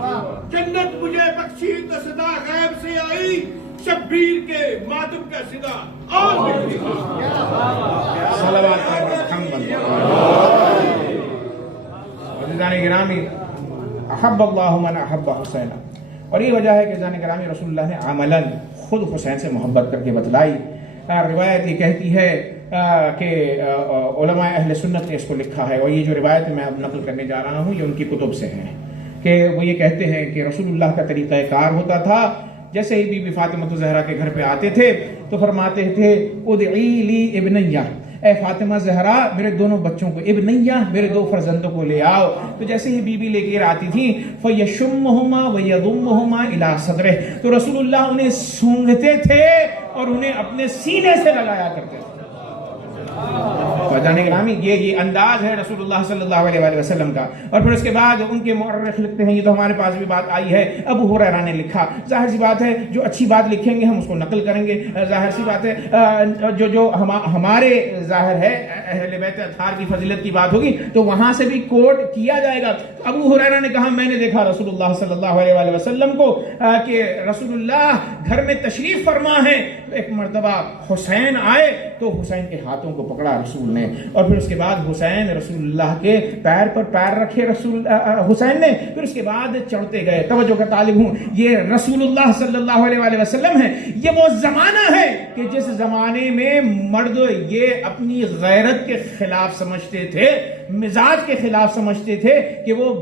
جنت مجھے بخشی تو صدا غیب سے آئی, شبیر کے ماتم کا صدا اور بھی کچھ مانگ. صلوات محمد. عزیزان گرامی احب اللہ من احب حسین. اور یہ وجہ ہے کہ عزیزان گرامی رسول اللہ نے عملاً خود حسین سے محبت کر کے بتلائی. روایت یہ کہتی ہے کہ علماء اہل سنت نے اس کو لکھا ہے, اور یہ جو روایت میں اب نقل کرنے جا رہا ہوں یہ ان کی کتب سے ہیں, کہ وہ یہ کہتے ہیں کہ رسول اللہ کا طریقہ کار ہوتا تھا جیسے ہی بی بی فاطمہ الزہرا کے گھر پہ آتے تھے تو فرماتے تھے ادعی لی ابنیہ, اے فاطمہ زہرا میرے دونوں بچوں کو, ابنیہ میرے دو فرزندوں کو لے آؤ. تو جیسے ہی بی بی لے کے آتی تھی فیشمہما ویضمہما الی صدرہ, تو رسول اللہ انہیں سونگھتے تھے اور انہیں اپنے سینے سے لگایا کرتے تھے. جانے گرامی یہ انداز ہے رسول اللہ صلی اللہ علیہ وآلہ وسلم کا. اور پھر اس کے بعد ان کے مورخ لکھتے ہیں, یہ تو ہمارے پاس بھی بات آئی ہے, ابو ہریرہ نے لکھا. ظاہر سی بات ہے جو اچھی بات لکھیں گے ہم اس کو نقل کریں گے. ظاہر سی بات ہے جو ہمارے ظاہر ہے اہل بیت اطہار کی فضیلت کی بات ہوگی تو وہاں سے بھی کوٹ کیا جائے گا. ابو ہریرہ نے کہا میں نے دیکھا رسول اللہ صلی اللہ علیہ وآلہ وسلم کو کہ رسول اللہ گھر میں تشریف فرما ہے, ایک مرتبہ حسین آئے تو حسین کے ہاتھوں کو پکڑا رسول نے, اور پھر اس کے بعد حسین رسول اللہ کے پیر پر پیر رکھے رسول حسین نے, پھر اس کے بعد چڑھتے گئے. توجہ کا طالب ہوں, یہ رسول اللہ صلی اللہ علیہ وآلہ وسلم ہے. یہ وہ زمانہ ہے کہ جس زمانے میں مرد یہ اپنی غیرت کے خلاف سمجھتے تھے, مزاج کے خلاف سمجھتے تھے کہ وہ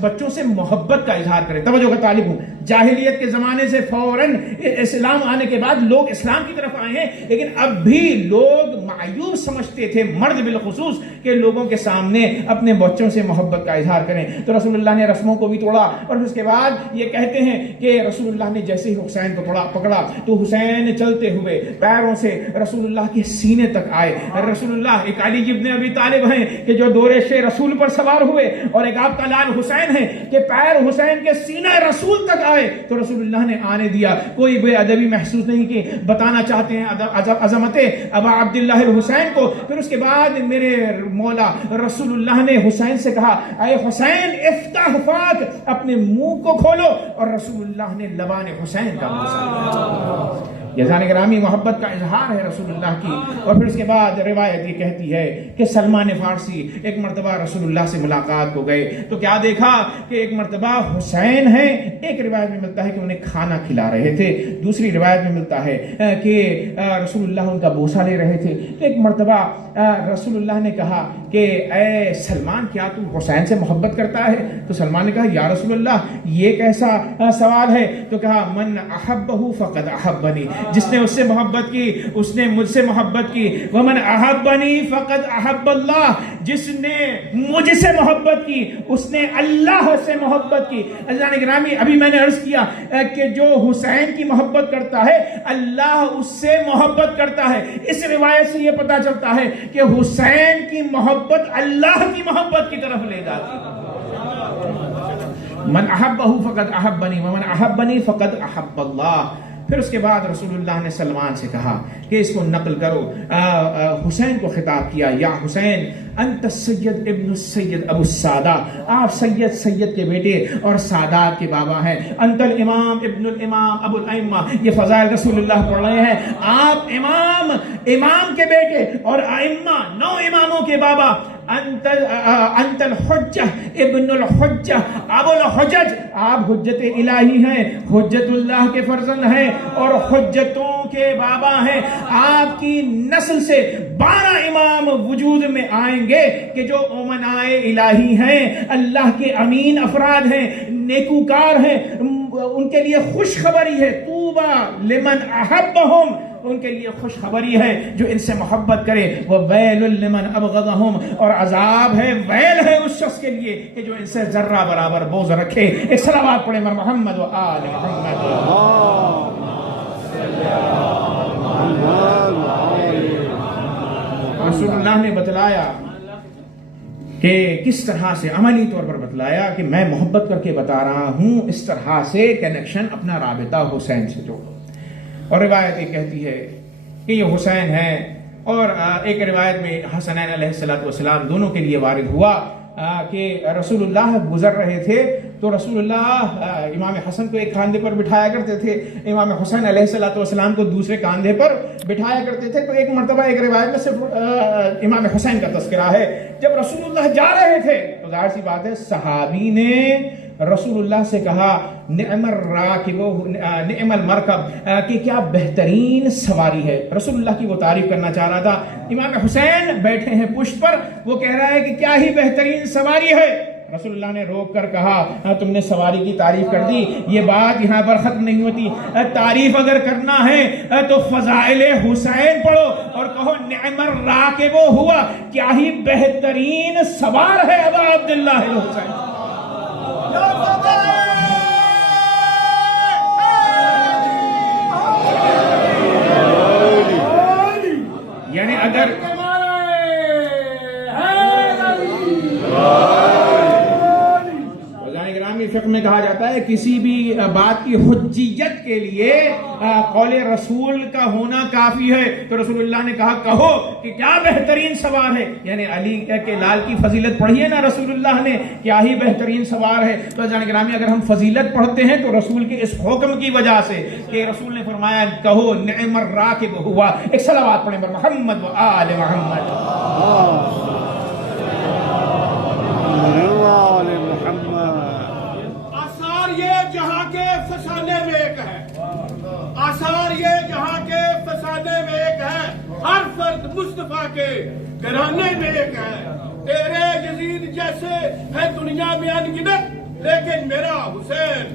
بچوں سے محبت کا اظہار کرے. توجہ کا طالب ہوں, جاہلیت کے زمانے سے فوراً اسلام آنے کے بعد لوگ اسلام کی طرف آئے ہیں، لیکن اب بھی لوگ معیوب سمجھتے تھے، مرد بالخصوص، کہ لوگوں کے سامنے اپنے بچوں سے محبت کا اظہار کریں. تو رسول اللہ نے رسموں کو بھی توڑا، اور اس کے بعد یہ کہتے ہیں کہ رسول اللہ نے جیسے ہی حسین کو پکڑا تو حسین چلتے ہوئے پیروں سے رسول اللہ کے سینے تک آئے. رسول اللہ، ایک علی ابن ابی طالب ہیں کہ جو دو ریشے رسول پر سوار ہوئے، اور ایک آپ کا لال حسین ہے کہ پیر حسین کے سینہ رسول تک آئے. تو رسول اللہ نے آنے دیا، کوئی بے ادبی محسوس نہیں کی، بتانا چاہتے ہیں عظمت ابا عبداللہ الحسین کو. پھر اس کے بعد میرے مولا رسول اللہ نے حسین سے کہا، اے حسین افتح فاک، اپنے منہ کو کھولو، اور رسول اللہ نے لبان حسین کا بوسہ. یزان گرامی، محبت کا اظہار ہے رسول اللہ کی. اور پھر اس کے بعد روایت یہ کہتی ہے کہ سلمان فارسی ایک مرتبہ رسول اللہ سے ملاقات کو گئے تو کیا دیکھا کہ ایک مرتبہ حسین ہیں، ایک روایت میں ملتا ہے کہ انہیں کھانا کھلا رہے تھے، دوسری روایت میں ملتا ہے کہ رسول اللہ ان کا بوسہ لے رہے تھے. تو ایک مرتبہ رسول اللہ نے کہا کہ اے سلمان، کیا تو حسین سے محبت کرتا ہے؟ تو سلمان نے کہا، یا رسول اللہ یہ کیسا سوال ہے؟ تو کہا، من احبہ فقد احبنی، جس نے اس سے محبت کی اس نے مجھ سے محبت کی. ومن احبنی فقد احب اللہ، جس نے مجھ سے محبت کی اس نے اللہ سے محبت کی. عزیزان گرامی، ابھی میں نے عرض کیا کہ جو حسین کی محبت کرتا ہے اللہ اس سے محبت کرتا ہے. اس روایت سے یہ پتہ چلتا ہے کہ حسین کی محبت اللہ کی محبت کی طرف لے جاتی ہے. من احبہ فقد احبنی ومن احبنی فقد احب اللہ. پھر اس کے بعد رسول اللہ نے سلمان سے کہا کہ اس کو نقل کرو. حسین کو خطاب کیا، یا حسین انت السید ابن السید ابو السادہ، آپ سید کے بیٹے اور سادات کے بابا ہیں. انت الامام ابن الامام ابو الائمہ، یہ فضائل رسول اللہ پڑھ رہے ہیں. آپ امام کے بیٹے اور ائمہ 9 اماموں کے بابا. انت الحجہ ابن الحجہ ابو الحجج، آپ حجت الہی ہیں، حجت اللہ کے فرزند ہیں اور حجتوں کے بابا ہیں. آپ کی نسل سے 12 امام وجود میں آئیں گے کہ جو امنائے الہی ہیں، اللہ کے امین افراد ہیں، نیکوکار ہیں. ان کے لیے خوشخبری ہے، طوبی لمن احبہم، ان کے لیے خوشخبری ہے جو ان سے محبت کرے. وویل لمن ابغضہم، اور عذاب ہے، ویل ہے اس شخص کے لیے کہ جو ان سے ذرہ برابر بغض رکھے. ایک صلوات پڑھیں محمد و آل محمد. رسول اللہ نے بتلایا کہ کس طرح سے، عملی طور پر بتلایا کہ میں محبت کر کے بتا رہا ہوں، اس طرح سے کنیکشن، اپنا رابطہ حسین سے جوڑو. اور روایت یہ کہتی ہے کہ یہ حسین ہیں، اور ایک روایت میں حسنین علیہ السلام دونوں کے لیے وارد ہوا کہ رسول اللہ گزر رہے تھے تو رسول اللہ امام حسن کو ایک کاندھے پر بٹھایا کرتے تھے، امام حسین علیہ السلام کو دوسرے کاندھے پر بٹھایا کرتے تھے. تو ایک مرتبہ ایک روایت میں صرف امام حسین کا تذکرہ ہے. جب رسول اللہ جا رہے تھے تو ظاہر سی بات ہے صحابی نے رسول اللہ سے کہا، نعم الراکب نعم المرکب، کہ کیا بہترین سواری ہے. رسول اللہ کی وہ تعریف کرنا چاہ رہا تھا. امام حسین بیٹھے ہیں پشت پر، وہ کہہ رہا ہے کہ کیا ہی بہترین سواری ہے. رسول اللہ نے روک کر کہا، تم نے سواری کی تعریف کر دی، یہ بات یہاں پر ختم نہیں ہوتی. تعریف اگر کرنا ہے تو فضائل حسین پڑھو اور کہو نعم الراکب ہوا، کیا ہی بہترین سوار ہے ابا عبداللہ الحسین. یعنی اگر فقہ میں کہا جاتا ہے کسی بھی بات کی حجیت کے لیے قول رسول کا ہونا کافی ہے. تو رسول اللہ نے کہا کہو کہ کیا بہترین سوار ہے، یعنی علی کے لال کی فضیلت پڑھی ہے نا رسول اللہ نے، کیا ہی بہترین سوار ہے. تو جان گرامی، اگر ہم فضیلت پڑھتے ہیں تو رسول کے اس حکم کی وجہ سے کہ رسول نے فرمایا کہو نعم الراکب ہوا. ایک صلوات پڑھیں پر محمد و آل محمد. یہ جہاں کے فسانے میں ایک ہے، آثار یہ جہاں کے فسانے میں ایک ہے، ہر فرد مصطفیٰ کے گھرانے میں ایک ہے. تیرے یزید جیسے ہے دنیا میں ان گنت، لیکن میرا حسین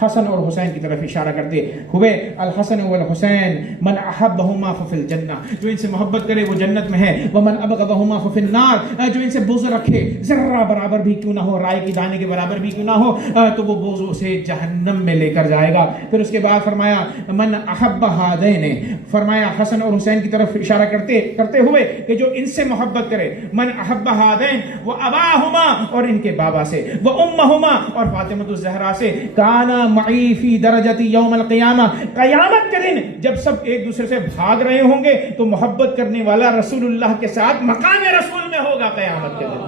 حسن اور حسین کی طرف اشارہ کرتے ہوئے الحسن والحسین من احبہما ففی الجنہ، جو ان سے محبت کرے وہ جنت میں ہے، ومن ابغضہما ففی النار، جو ان سے بغض رکھے ذرہ برابر بھی کیوں نہ ہو، رائے کی دانے کے برابر بھی کیوں نہ ہو، تو وہ بغض اسے جہنم میں لے کر جائے گا۔ پھر اس کے بعد فرمایا من احب ہذین، فرمایا حسن اور حسین کی طرف اشارہ کرتے ہوئے کہ جو ان سے محبت کرے، من احب ہذین و اباہما، اور ان کے بابا سے، و امہما، اور فاطمہ الزہرا سے، کانا معی فی درجتی یوم القیامہ، قیامت کے دن جب سب ایک دوسرے سے بھاگ رہے ہوں گے تو محبت کرنے والا رسول اللہ کے ساتھ مقام رسول میں ہوگا قیامت کے دن۔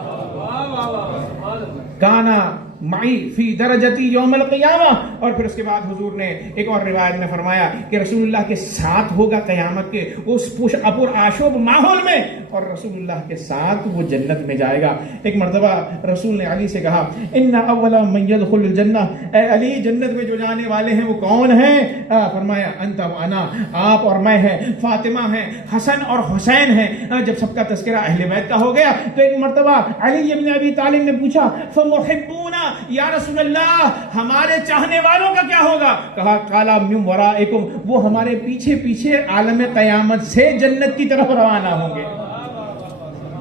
کانا معی فی درجتی یوم القیامہ، اور پھر اس کے بعد حضور نے ایک اور روایت میں فرمایا کہ رسول اللہ کے ساتھ ہوگا قیامت کے اس پر آشوب ماحول میں، اور رسول اللہ کے ساتھ وہ جنت میں جائے گا۔ ایک مرتبہ رسول نے علی سے کہا ان اول من يدخل الجنہ، اے علی جنت میں جو جانے والے ہیں وہ کون ہیں؟ فرمایا انت و انا، آپ اور میں ہیں، فاطمہ ہیں، حسن اور حسین ہیں۔ جب سب کا تذکرہ اہل بیت کا ہو گیا تو ایک مرتبہ علی بن ابی طالب نے پوچھا فمحبونا یا رسول اللہ، ہمارے چاہنے والوں کا کیا ہوگا؟ کہا قالا من ورائکم، وہ ہمارے پیچھے پیچھے عالم قیامت سے جنت کی طرف روانہ ہوں گے،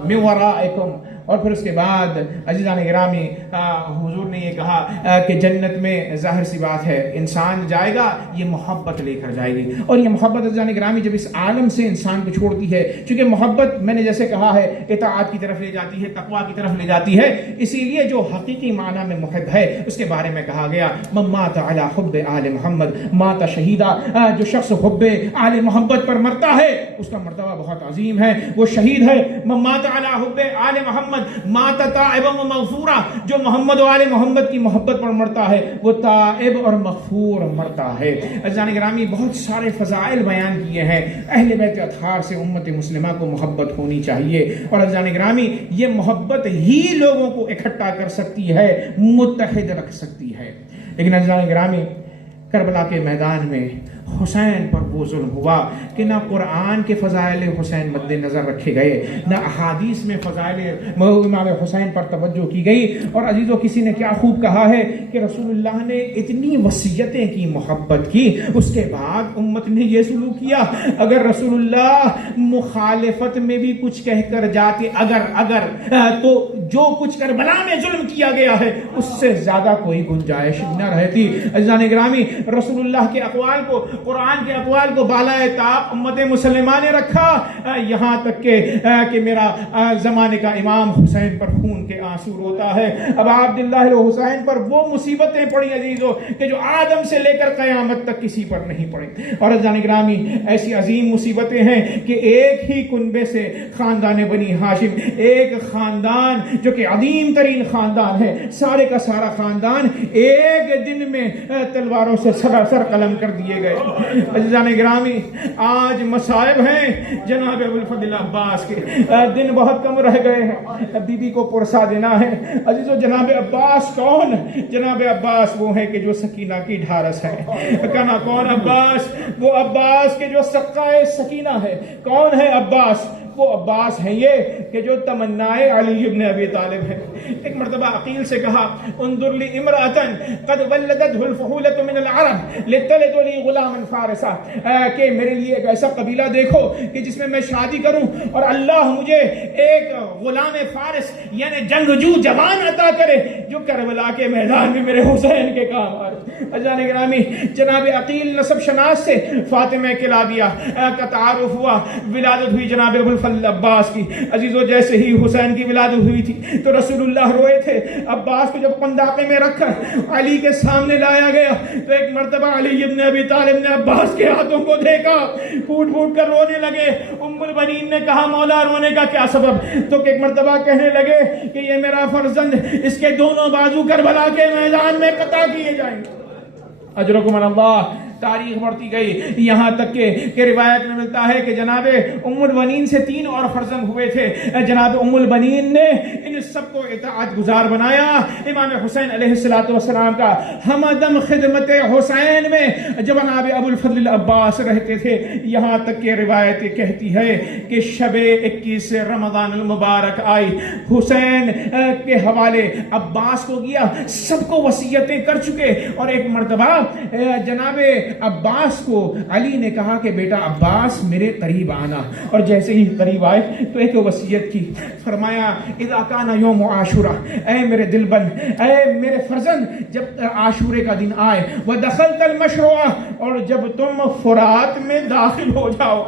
من ورائکم۔ اور پھر اس کے بعد عزیزان گرامی حضور نے یہ کہا کہ جنت میں ظاہر سی بات ہے انسان جائے گا، یہ محبت لے کر جائے گی، اور یہ محبت عزیزان گرامی جب اس عالم سے انسان کو چھوڑتی ہے، چونکہ محبت میں نے جیسے کہا ہے اطاعت کی طرف لے جاتی ہے، تقویٰ کی طرف لے جاتی ہے، اسی لیے جو حقیقی معنی میں محب ہے اس کے بارے میں کہا گیا من مات علی حب آل محمد مات شہیدہ، جو شخص حب آل محمد پر مرتا ہے اس کا مرتبہ بہت عظیم ہے، وہ شہید ہے۔ من مات علی حب آل محمد مات تائبا و مغفورا، جو محمد و آل محمد کی محبت پر مرتا ہے وہ تائب اور مغفور مرتا ہے۔ عزیزان گرامی بہت سارے فضائل بیان کیے ہیں، اہل بیت اطہار سے امت مسلمہ کو محبت ہونی چاہیے، اور عزیزان گرامی یہ محبت ہی لوگوں کو اکٹھا کر سکتی ہے، متحد رکھ سکتی ہے۔ لیکن عزیزان گرامی کربلا کے میدان میں حسین پر وہ ظلم ہوا کہ نہ قرآن کے فضائل حسین مد نظر رکھے گئے، نہ احادیث میں فضائل امام حسین پر توجہ کی گئی۔ اور عزیزو کسی نے کیا خوب کہا ہے کہ رسول اللہ نے اتنی وصیتیں کی، محبت کی، اس کے بعد امت نے یہ سلوک کیا، اگر رسول اللہ مخالفت میں بھی کچھ کہہ کر جاتے اگر تو جو کچھ کربلا میں ظلم کیا گیا ہے اس سے زیادہ کوئی گنجائش نہ رہتی۔ عزیزان گرامی رسول اللہ کے اقوال کو، قرآن کے اقوال کو بالائے طاق امت مسلمہ نے رکھا، یہاں تک کہ میرا زمانے کا امام حسین پر خون کے آنسو روتا ہے۔ اب عبداللہ حسین پر وہ مصیبتیں پڑی عزیزو کہ جو آدم سے لے کر قیامت تک کسی پر نہیں پڑی، اور عزیزان گرامی ایسی عظیم مصیبتیں ہیں کہ ایک ہی کنبے سے خاندان بنی ہاشم، ایک خاندان جو کہ عظیم ترین خاندان ہے، سارے کا سارا خاندان ایک دن میں تلواروں سے سر قلم کر دیے گئے۔ عزیزان گرامی آج مصائب ہیں جناب ابوالفضل عباس کے، دن بہت کم رہ گئے ہیں، بی بی کو پرسا دینا ہے۔ عزیزو جناب عباس کون؟ جناب عباس وہ ہیں کہ جو سکینہ کی ڈھارس ہے۔ کہنا کون عباس؟ وہ عباس کے جو سقائے سکینہ ہے۔ کون ہے عباس؟ وہ عباس ہیں یہ کہ جو تمنائے علی ابن ابی طالب ہے۔ ایک مرتبہ عقیل سے کہا انظر لی امرأتن قد ولدته الفحولة من العرب لتلد لی غلاما فارسا، کہ میرے لیے ایک ایسا قبیلہ دیکھو کہ جس میں میں شادی کروں اور اللہ مجھے ایک غلام فارس یعنی جنگجو جوان عطا کرے جو کربلا کے میدان میں میرے حسین کے کام آئے۔ عزیزان گرامی جناب عقیل نسب شناس سے فاطمہ کلابیہ کا تعارف ہوا، ولادت ہوئی جناب ابوالفضل عباس کی۔ عزیزو جیسے ہی حسین کی ولادت ہوئی تھی تو رسول اللہ روئے تھے، عباس کو جب قنداقے میں رکھ کر علی کے سامنے لایا گیا تو ایک مرتبہ علی ابن ابی طالب نے عباس کے ہاتھوں کو دیکھا، پھوٹ پھوٹ کر رونے لگے۔ ام البنین نے کہا مولا رونے کا کیا سبب؟ تو ایک مرتبہ کہنے لگے کہ یہ میرا فرزند، اس کے دونوں بازو کربلا کے میدان میں قطع کیے جائیں گے۔ اجرکم اللہ۔ تاریخ بڑھتی گئی یہاں تک کہ روایت میں ملتا ہے کہ جناب ام البنین سے 3 اور فرزند ہوئے تھے. جناب ام البنین نے ان سب کو اطاعت گزار بنایا. امام حسین علیہ السلام کا ہمدم خدمت حسین میں جناب ابو الفضل العباس رہتے تھے. یہاں تک کہ روایت کہتی ہے کہ شب 21 رمضان المبارک آئی, حسین کے حوالے عباس کو گیا, سب کو وصیتیں کر چکے, اور ایک مرتبہ جناب عباس کو علی نے کہا کہ بیٹا عباس میرے قریب آنا, اور جیسے ہی قریب آئے تو ایک وصیت کی. فرمایا اذا کان یوم عاشورہ, اے میرے دل بند, اے میرے فرزند, جب عاشورے کا دن آئے, ودخلت المشروع, اور جب تم فرات میں داخل ہو جاؤ,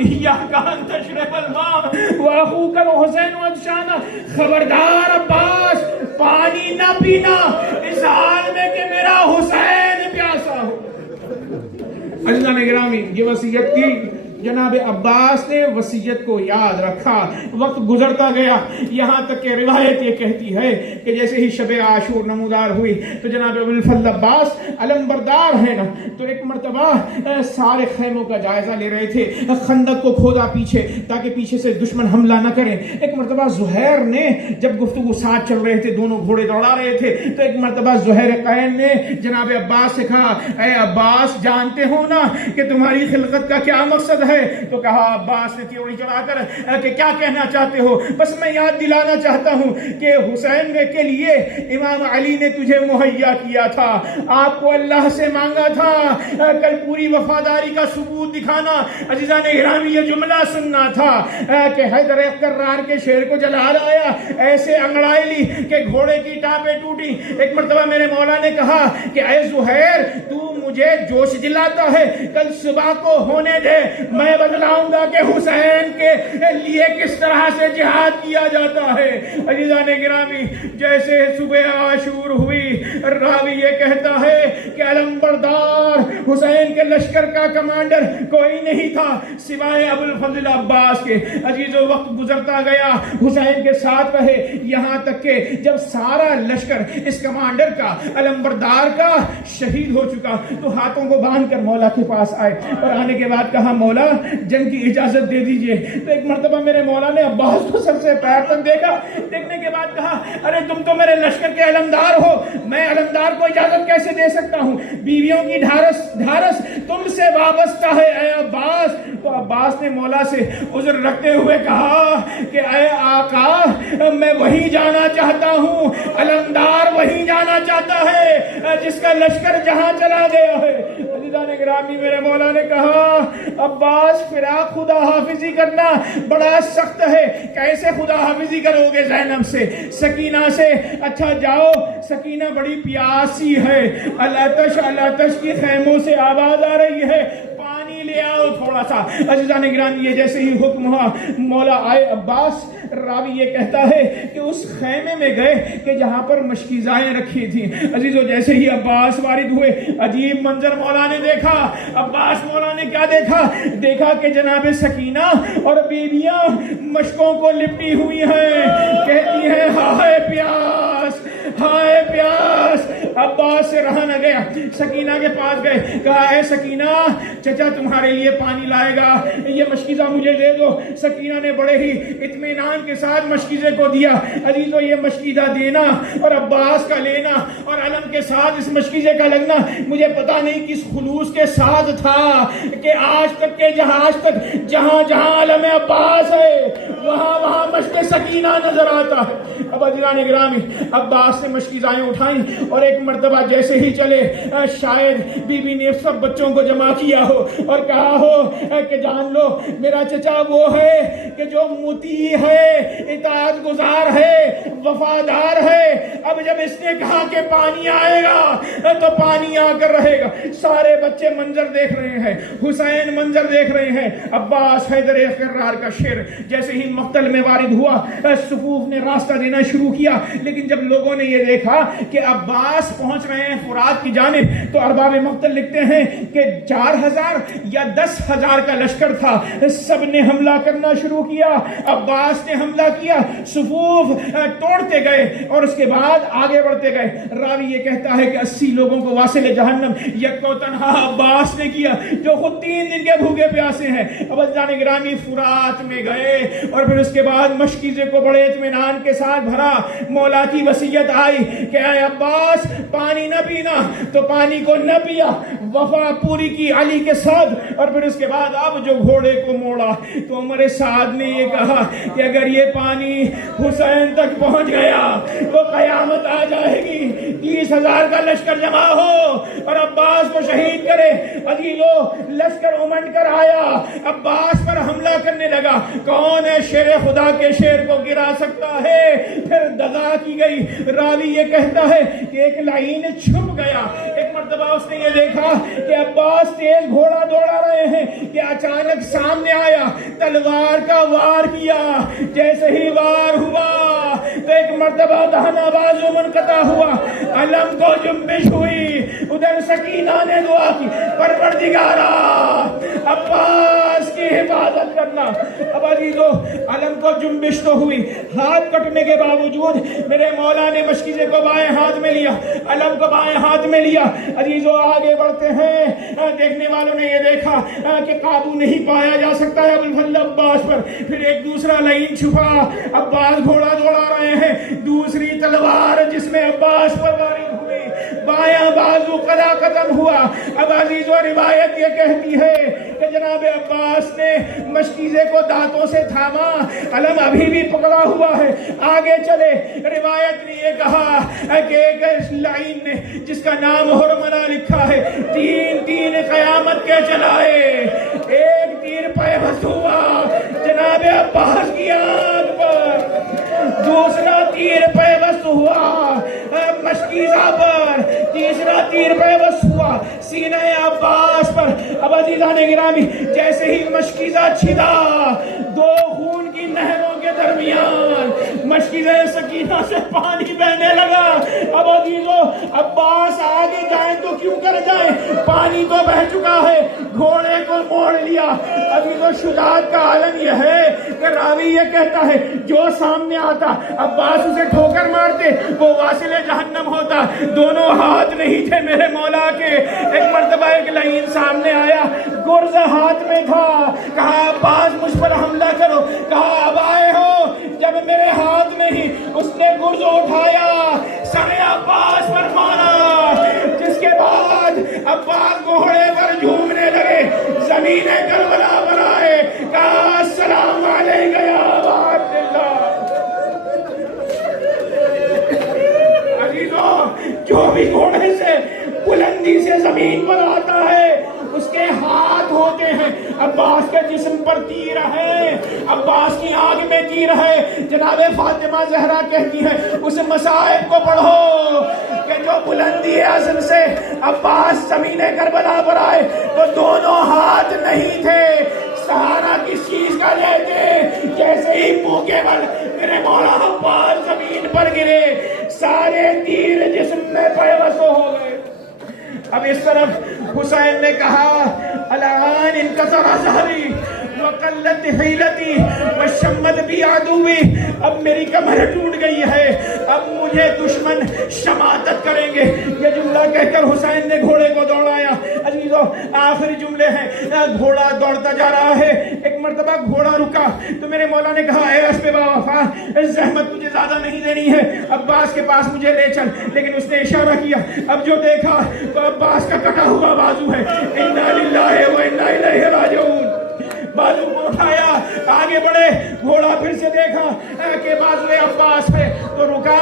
یا کان تشرب الماء واخوک الحسین عطشان, خبردار عباس پانی نہ پینا اس حال میں کہ میرا حسین پیاسا ہو. عزیزان گرامی, یہ وصیت کی. جناب عباس نے وصیت کو یاد رکھا. وقت گزرتا گیا یہاں تک کہ روایت یہ کہتی ہے کہ جیسے ہی شب عاشور نمودار ہوئی تو جناب ابو الفضل عباس علم بردار ہے نا, تو ایک مرتبہ سارے خیموں کا جائزہ لے رہے تھے. خندق کو کھودا پیچھے تاکہ پیچھے سے دشمن حملہ نہ کریں. ایک مرتبہ زہیر نے جب گفتگو ساتھ چل رہے تھے, دونوں گھوڑے دوڑا رہے تھے, تو ایک مرتبہ زہیر قین نے جناب عباس سے کہا اے عباس جانتے ہو نا کہ تمہاری خلقت کا کیا مقصد ہے؟ تو کہا عباس نے تیوری چڑھا کر کہ کیا کہنا چاہتے ہو؟ بس میں یاد دلانا چاہتا ہوں کہ حسین کے لیے امام علی نے تجھے مہیا کیا تھا, آپ کو اللہ سے مانگا تھا, کل پوری وفاداری کا ثبوت دکھانا. عزیزان گرامی, یہ جملہ سننا تھا کہ حیدر کرار کے شیر کو جلا لایا, ایسے انگڑائی لی کہ گھوڑے کی ٹانپیں ٹوٹی. ایک مرتبہ میرے مولا نے کہا کہ اے زہیر تو مجھے جوش دلاتا ہے, کل صبح کو ہونے دے, میں بتلاؤں گا کہ حسین کے لیے کس طرح سے جہاد کیا جاتا ہے. عزیزان گرامی, جیسے صبح عاشور ہوئی, راوی یہ کہتا ہے کہ علم بردار حسین کے لشکر کا کمانڈر کوئی نہیں تھا سوائے ابو الفضل عباس کے. عزیزو, وقت گزرتا گیا, حسین کے ساتھ رہے, یہاں تک کہ جب سارا لشکر اس کمانڈر کا علم بردار کا شہید ہو چکا تو ہاتھوں کو باندھ کر مولا کے پاس آئے, اور آنے کے بعد کہا مولا جنگ کی اجازت دے دیجئے. تو ایک مرتبہ میرے مولا نے عباس کو سر سے پیر تک دیکھا, دیکھنے کے بعد کہا ارے تم تو میرے لشکر کے علمدار ہو, میں علمدار کو اجازت کیسے دے سکتا ہوں؟ بیویوں کی ڈھارس تم سے وابستہ ہے اے عباس. تو عباس نے مولا سے عذر رکھتے ہوئے کہا کہ اے آقا میں وہی جانا چاہتا ہوں, علمدار وہی جانا چاہتا ہے جس کا لشکر جہاں چلا گیا ہے. عزیزان گرامی, میرے مولا نے کہا عباس فراق خدا حافظی کرنا بڑا سخت ہے, کیسے خدا حافظی کرو گے زینب سے, سکینہ سے؟ اچھا جاؤ, سکینہ بڑی پیاسی ہے, الاتش کی خیموں سے آواز آ رہی ہے, پانی لے آؤ تھوڑا سا. عزیزان گرامی, یہ جیسے ہی حکم ہوا مولا آئے عباس, راوی یہ کہتا ہے کہ اس خیمے میں گئے کہ جہاں پر مشکیزائیں رکھی تھیں. عزیزو, جیسے ہی عباس وارد ہوئے, عجیب منظر مولا نے دیکھا. عباس مولا نے کیا دیکھا کہ جناب سکینہ اور بیویاں مشکوں کو لپٹی ہوئی ہیں, کہتی ہیں ہائے پیاس, ہائے پیاس. عباس سے رہا نہ گیا, سکینہ کے پاس گئے, کہا اے سکینہ چچا تمہارے لیے پانی لائے گا, یہ مشکیزہ مجھے دے دو. سکینہ نے بڑے ہی اطمینان کے ساتھ مشکیزے کو دیا. عزیزو, یہ مشکیزہ دینا اور عباس کا لینا اور علم کے ساتھ اس مشکیزے کا لگنا مجھے پتا نہیں کس خلوص کے ساتھ تھا کہ آج تک کے جہاں جہاں علم عباس ہے وہاں مشک سکینہ نظر آتا ہے. اب عزیزان گرامی, عباس نے مشکیزائیں اٹھائیں اور ایک مرتبہ جیسے ہی چلے, شاید بی بی نے سب بچوں کو جمع کیا ہو اور کہا ہو کہ جان لو میرا چچا وہ ہے کہ جو مطیع ہے, اطاعت گزار ہے, وفادار ہے. اب جب اس نے کہا کہ پانی آئے گا تو پانی آ کر رہے گا. سارے بچے منظر دیکھ رہے ہیں, حسین منظر دیکھ رہے ہیں. عباس حیدر کرار کا شیر جیسے ہی مقتل میں وارد ہوا. صفوف نے راستہ دینا شروع کیا, لیکن جب لوگوں نے یہ دیکھا کہ عباس پہنچ رہے ہیں فرات کی جانب, تو ارباب مقتل لکھتے ہیں کہ 4000 یا 10,000 کا لشکر تھا. سب نے حملہ کرنا شروع کیا. عباس نے حملہ کیا, صفوف توڑتے گئے اور اس کے بعد آگے بڑھتے گئے. راوی یہ کہتا ہے کہ 80 لوگوں کو واصل جہنم یکو تنہا عباس نے کیا, جو خود 3 دن کے بھوکے پیاسے ہیں. اب عزیزان گرامی فرات میں گئے اور پھر اس کے بعد مشکیزے کو بڑے اطمینان کے ساتھ بھرا. مولا کی وصیت آئی کہ اے عباس پانی نہ پینا, تو پانی کو نہ پیا, وفا پوری کی علی کے ساتھ. اور پھر اس کے بعد اب جو گھوڑے کو موڑا تو عمر سعد نے یہ کہا کہ اگر یہ پانی حسین تک پہنچ گیا تو قیامت آ جائے گی. 30,000 کا لشکر جمع ہو اور عباس کو شہید کرے. عزیزو لشکر امنڈ کر آیا, عباس پر حملہ کرنے لگا. کون ہے شیر خدا کے شیر کو گرا سکتا ہے؟ پھر دغا کی گئی. راوی یہ کہتا ہے کہ ایک لائن چھپ گیا. ایک مرتبہ اس نے یہ دیکھا کہ عباس تیز گھوڑا دوڑا رہے ہیں کہ اچانک سامنے آیا, تلوار کا وار کیا. جیسے ہی وار ہوا تو ایک مرتبہ دہنا بازو منقطع ہوا, علم کو جنبش ہوئی. ادھر سکینہ نے دعا کی, پروردگارا عباس کی حفاظت کرنا. اب عزیزو علم کو جنبش تو ہوئی, ہاتھ کٹنے کے باوجود میرے مولا نے مشکیزے کو بائیں ہاتھ میں لیا, علم کو بائیں ہاتھ میں لیا. عزیزو آگے بڑھتے ہیں. دیکھنے والوں نے یہ دیکھا کہ قابو نہیں پایا جا سکتا ہے ابوالفضل عباس پر. پھر ایک دوسرا لائن چھپا, عباس گھوڑا دوڑا رہے ہیں, دوسری تلوار جس میں عباس پر وارد ہوئی, بایاں بازو قضا ختم ہوا. اب عزیزو روایت یہ کہتی ہے کہ جناب عباس نے مشکیزے کو دانتوں سے تھاما, علم ابھی بھی پکڑا ہوا ہے. آگے چلے. روایت نے یہ کہا کہ ایک لائن نے جس کا نام حرمنا لکھا ہے, 3 قیامت کے چلائے. ایک تیر پیوست ہوا جناب عباس کی آنکھ پر, دوسرا تیر پیوست ہوا مشکیزہ پر, تیسرا تیر پیوست ہوا سینہ عباس پر. اب عزیزان گرامی جیسے ہی مشکیزہ چھدا, 2 خون کی نہروں کے درمیان مشکیزہ سکینہ سے پانی بہنے لگا. اب عزیزو عباس آگے جائیں تو کیوں کر جائیں, پانی تو بہ چکا ہے, گھوڑے کو موڑ لیا. عزیزو شجاعت کا عالم یہ ہے کہ راوی یہ کہتا ہے جو سامنے آتا عباس اسے ٹھوکر مارتے, وہ واصل جہنم ہوتا. دونوں ہاتھ نہیں تھے میرے مولا کے. ایک مرتبہ ایک لعین سامنے آیا, گرز ہاتھ میں تھا. کہا عباس مجھ پر حملہ کرو. کہا اب آئے ہو. جب میرے ہاتھ میں ہی اس نے گرز اٹھایا, سر عباس پر مارا, جس کے بعد عباس گھوڑے پر جھومنے لگے, زمین کربلا پر آئے. کہا السلام علیکم یا ابا عبداللہ. جو بھی گھوڑے سے بلندی سے زمین پر آتا ہے اس کے ہاتھ ہوتے ہیں. عباس کے جسم پر تیر ہے, عباس کی آنکھ میں تیر ہے. جناب فاطمہ زہرا کہتی ہے اس مصائب کو پڑھو کہ جو بلندی عزم سے عباس زمین کربلا پر آئے تو دونوں ہاتھ نہیں تھے. سہارا کس چیز کا لیتے, جیسے ہی منہ کے بل میرے مولا عباس زمین پر گرے, سارے تیر جسم میں پیوست ہو گئے. اب اس طرف حسین نے کہا الان انکسر ظہری وقلت حیلتی وشمت بی عدوی. اب میری کمر ٹوٹ گئی ہے, اب مجھے دشمن شماتت کریں گے. یہ جملہ کہہ کر حسین نے گھوڑے کو دوڑایا. عزیزو آخری جملے ہیں. گھوڑا دوڑتا جا رہا ہے. ایک مرتبہ گھوڑا رکا تو میرے مولا نے کہا اے اسب باوفا, زحمت تجھے زیادہ نہیں دینی ہے, عباس کے پاس مجھے لے چل. لیکن اس نے اشارہ کیا. اب جو دیکھا تو عباس کا کٹا ہوا بازو ہے. انا للہ و انا الیہ راجعون. بازو کو اٹھایا, آگے بڑھے. گھوڑا پھر سے دیکھا کہ بازو عباس ہے تو رکا.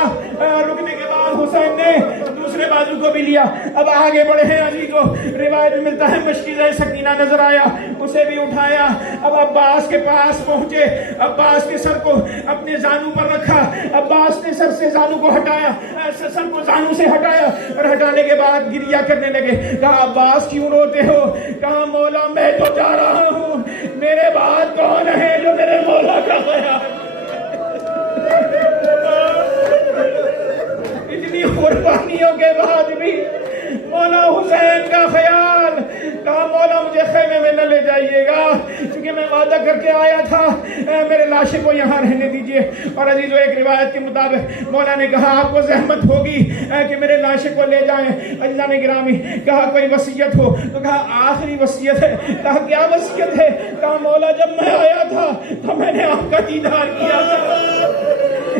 رکنے کے بعد حسین نے دوسرے بازو کو بھی لیا. اب آگے بڑھے ہیں. عزیزو روایت میں ملتا ہے مشکیزہ سکینہ نظر آیا, اسے بھی اٹھایا. اب عباس کے پاس پہنچے, عباس کے سر کو اپنے زانو پر رکھا. عباس نے سر سے زانو کو ہٹایا, سر کو زانو سے ہٹایا اور ہٹانے کے بعد گریہ کرنے لگے. کہا عباس کیوں روتے ہو؟ کہا مولا میں تو جا رہا ہوں, میرے بعد کون ہے جو میرے مولا کا خیال؟ اتنی قربانیوں کے بعد بھی مولا حسین کا خیال. کہا مولا مجھے خیمے میں نہ لے جائیے گا کیونکہ میں وعدہ کر کے آیا تھا میرے لاشے کو یہاں رہنے دیجئے. اور عزیزو ایک روایت کے مطابق مولا نے کہا آپ کو زحمت ہوگی کہ میرے لاشے کو لے جائیں. عزیزان گرامی کہا کوئی وصیت ہو تو کہا آخری وصیت ہے. کہا کیا وصیت ہے؟ کہا مولا جب میں آیا تھا تو میں نے آپ کا دیدار کیا تھا,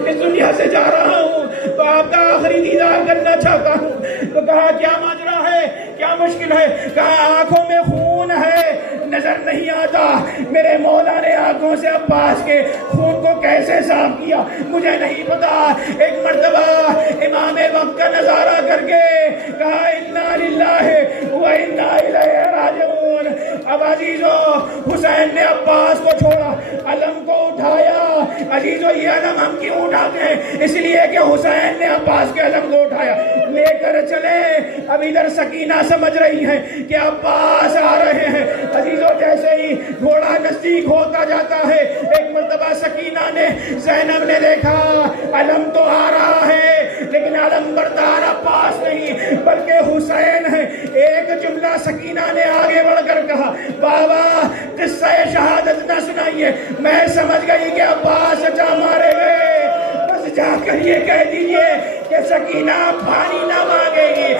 اس دنیا سے جا رہا ہوں تو آپ کا آخری دیدار کرنا چاہتا ہوں. تو کہا کیا ماجرا ہے, کیا مشکل ہے؟ کہا آنکھوں میں خون ہے نظر نہیں آتا. میرے مولا نے آنکھوں سے عباس کے خون کو کیسے صاف کیا مجھے نہیں پتا. ایک مرتبہ امام وقت کا نظارہ کر کے کہا انا للہ و انا الیہ راجعون. اب عزیزو حسین نے عباس کو چھوڑا, علم کو اٹھایا. عزیزو یہ علم ہم کیوں اٹھاتے ہیں؟ اس لیے کہ حسین نے عباس کے علم کو اٹھایا, لے کر چلے. اب ادھر سکینہ سمجھ رہی ہے کہ عباس آ رہے ہیں. عزیزو جیسے ہی گھوڑا نزدیک ہوتا جاتا ہے, ایک مرتبہ سکینہ نے زینب نے دیکھا علم تو آ رہا ہے لیکن علم بردار عباس نہیں بلکہ حسین ہے. ایک جملہ سکینہ نے آگے بڑھ کر کہا بابا قصہ شہادت نہ سنائیے, میں سمجھ گئی کہ عباس چچا مارے گئے. بس جا کر یہ کہہ دیجئے کہ سکینہ پانی نہ مانگے گی,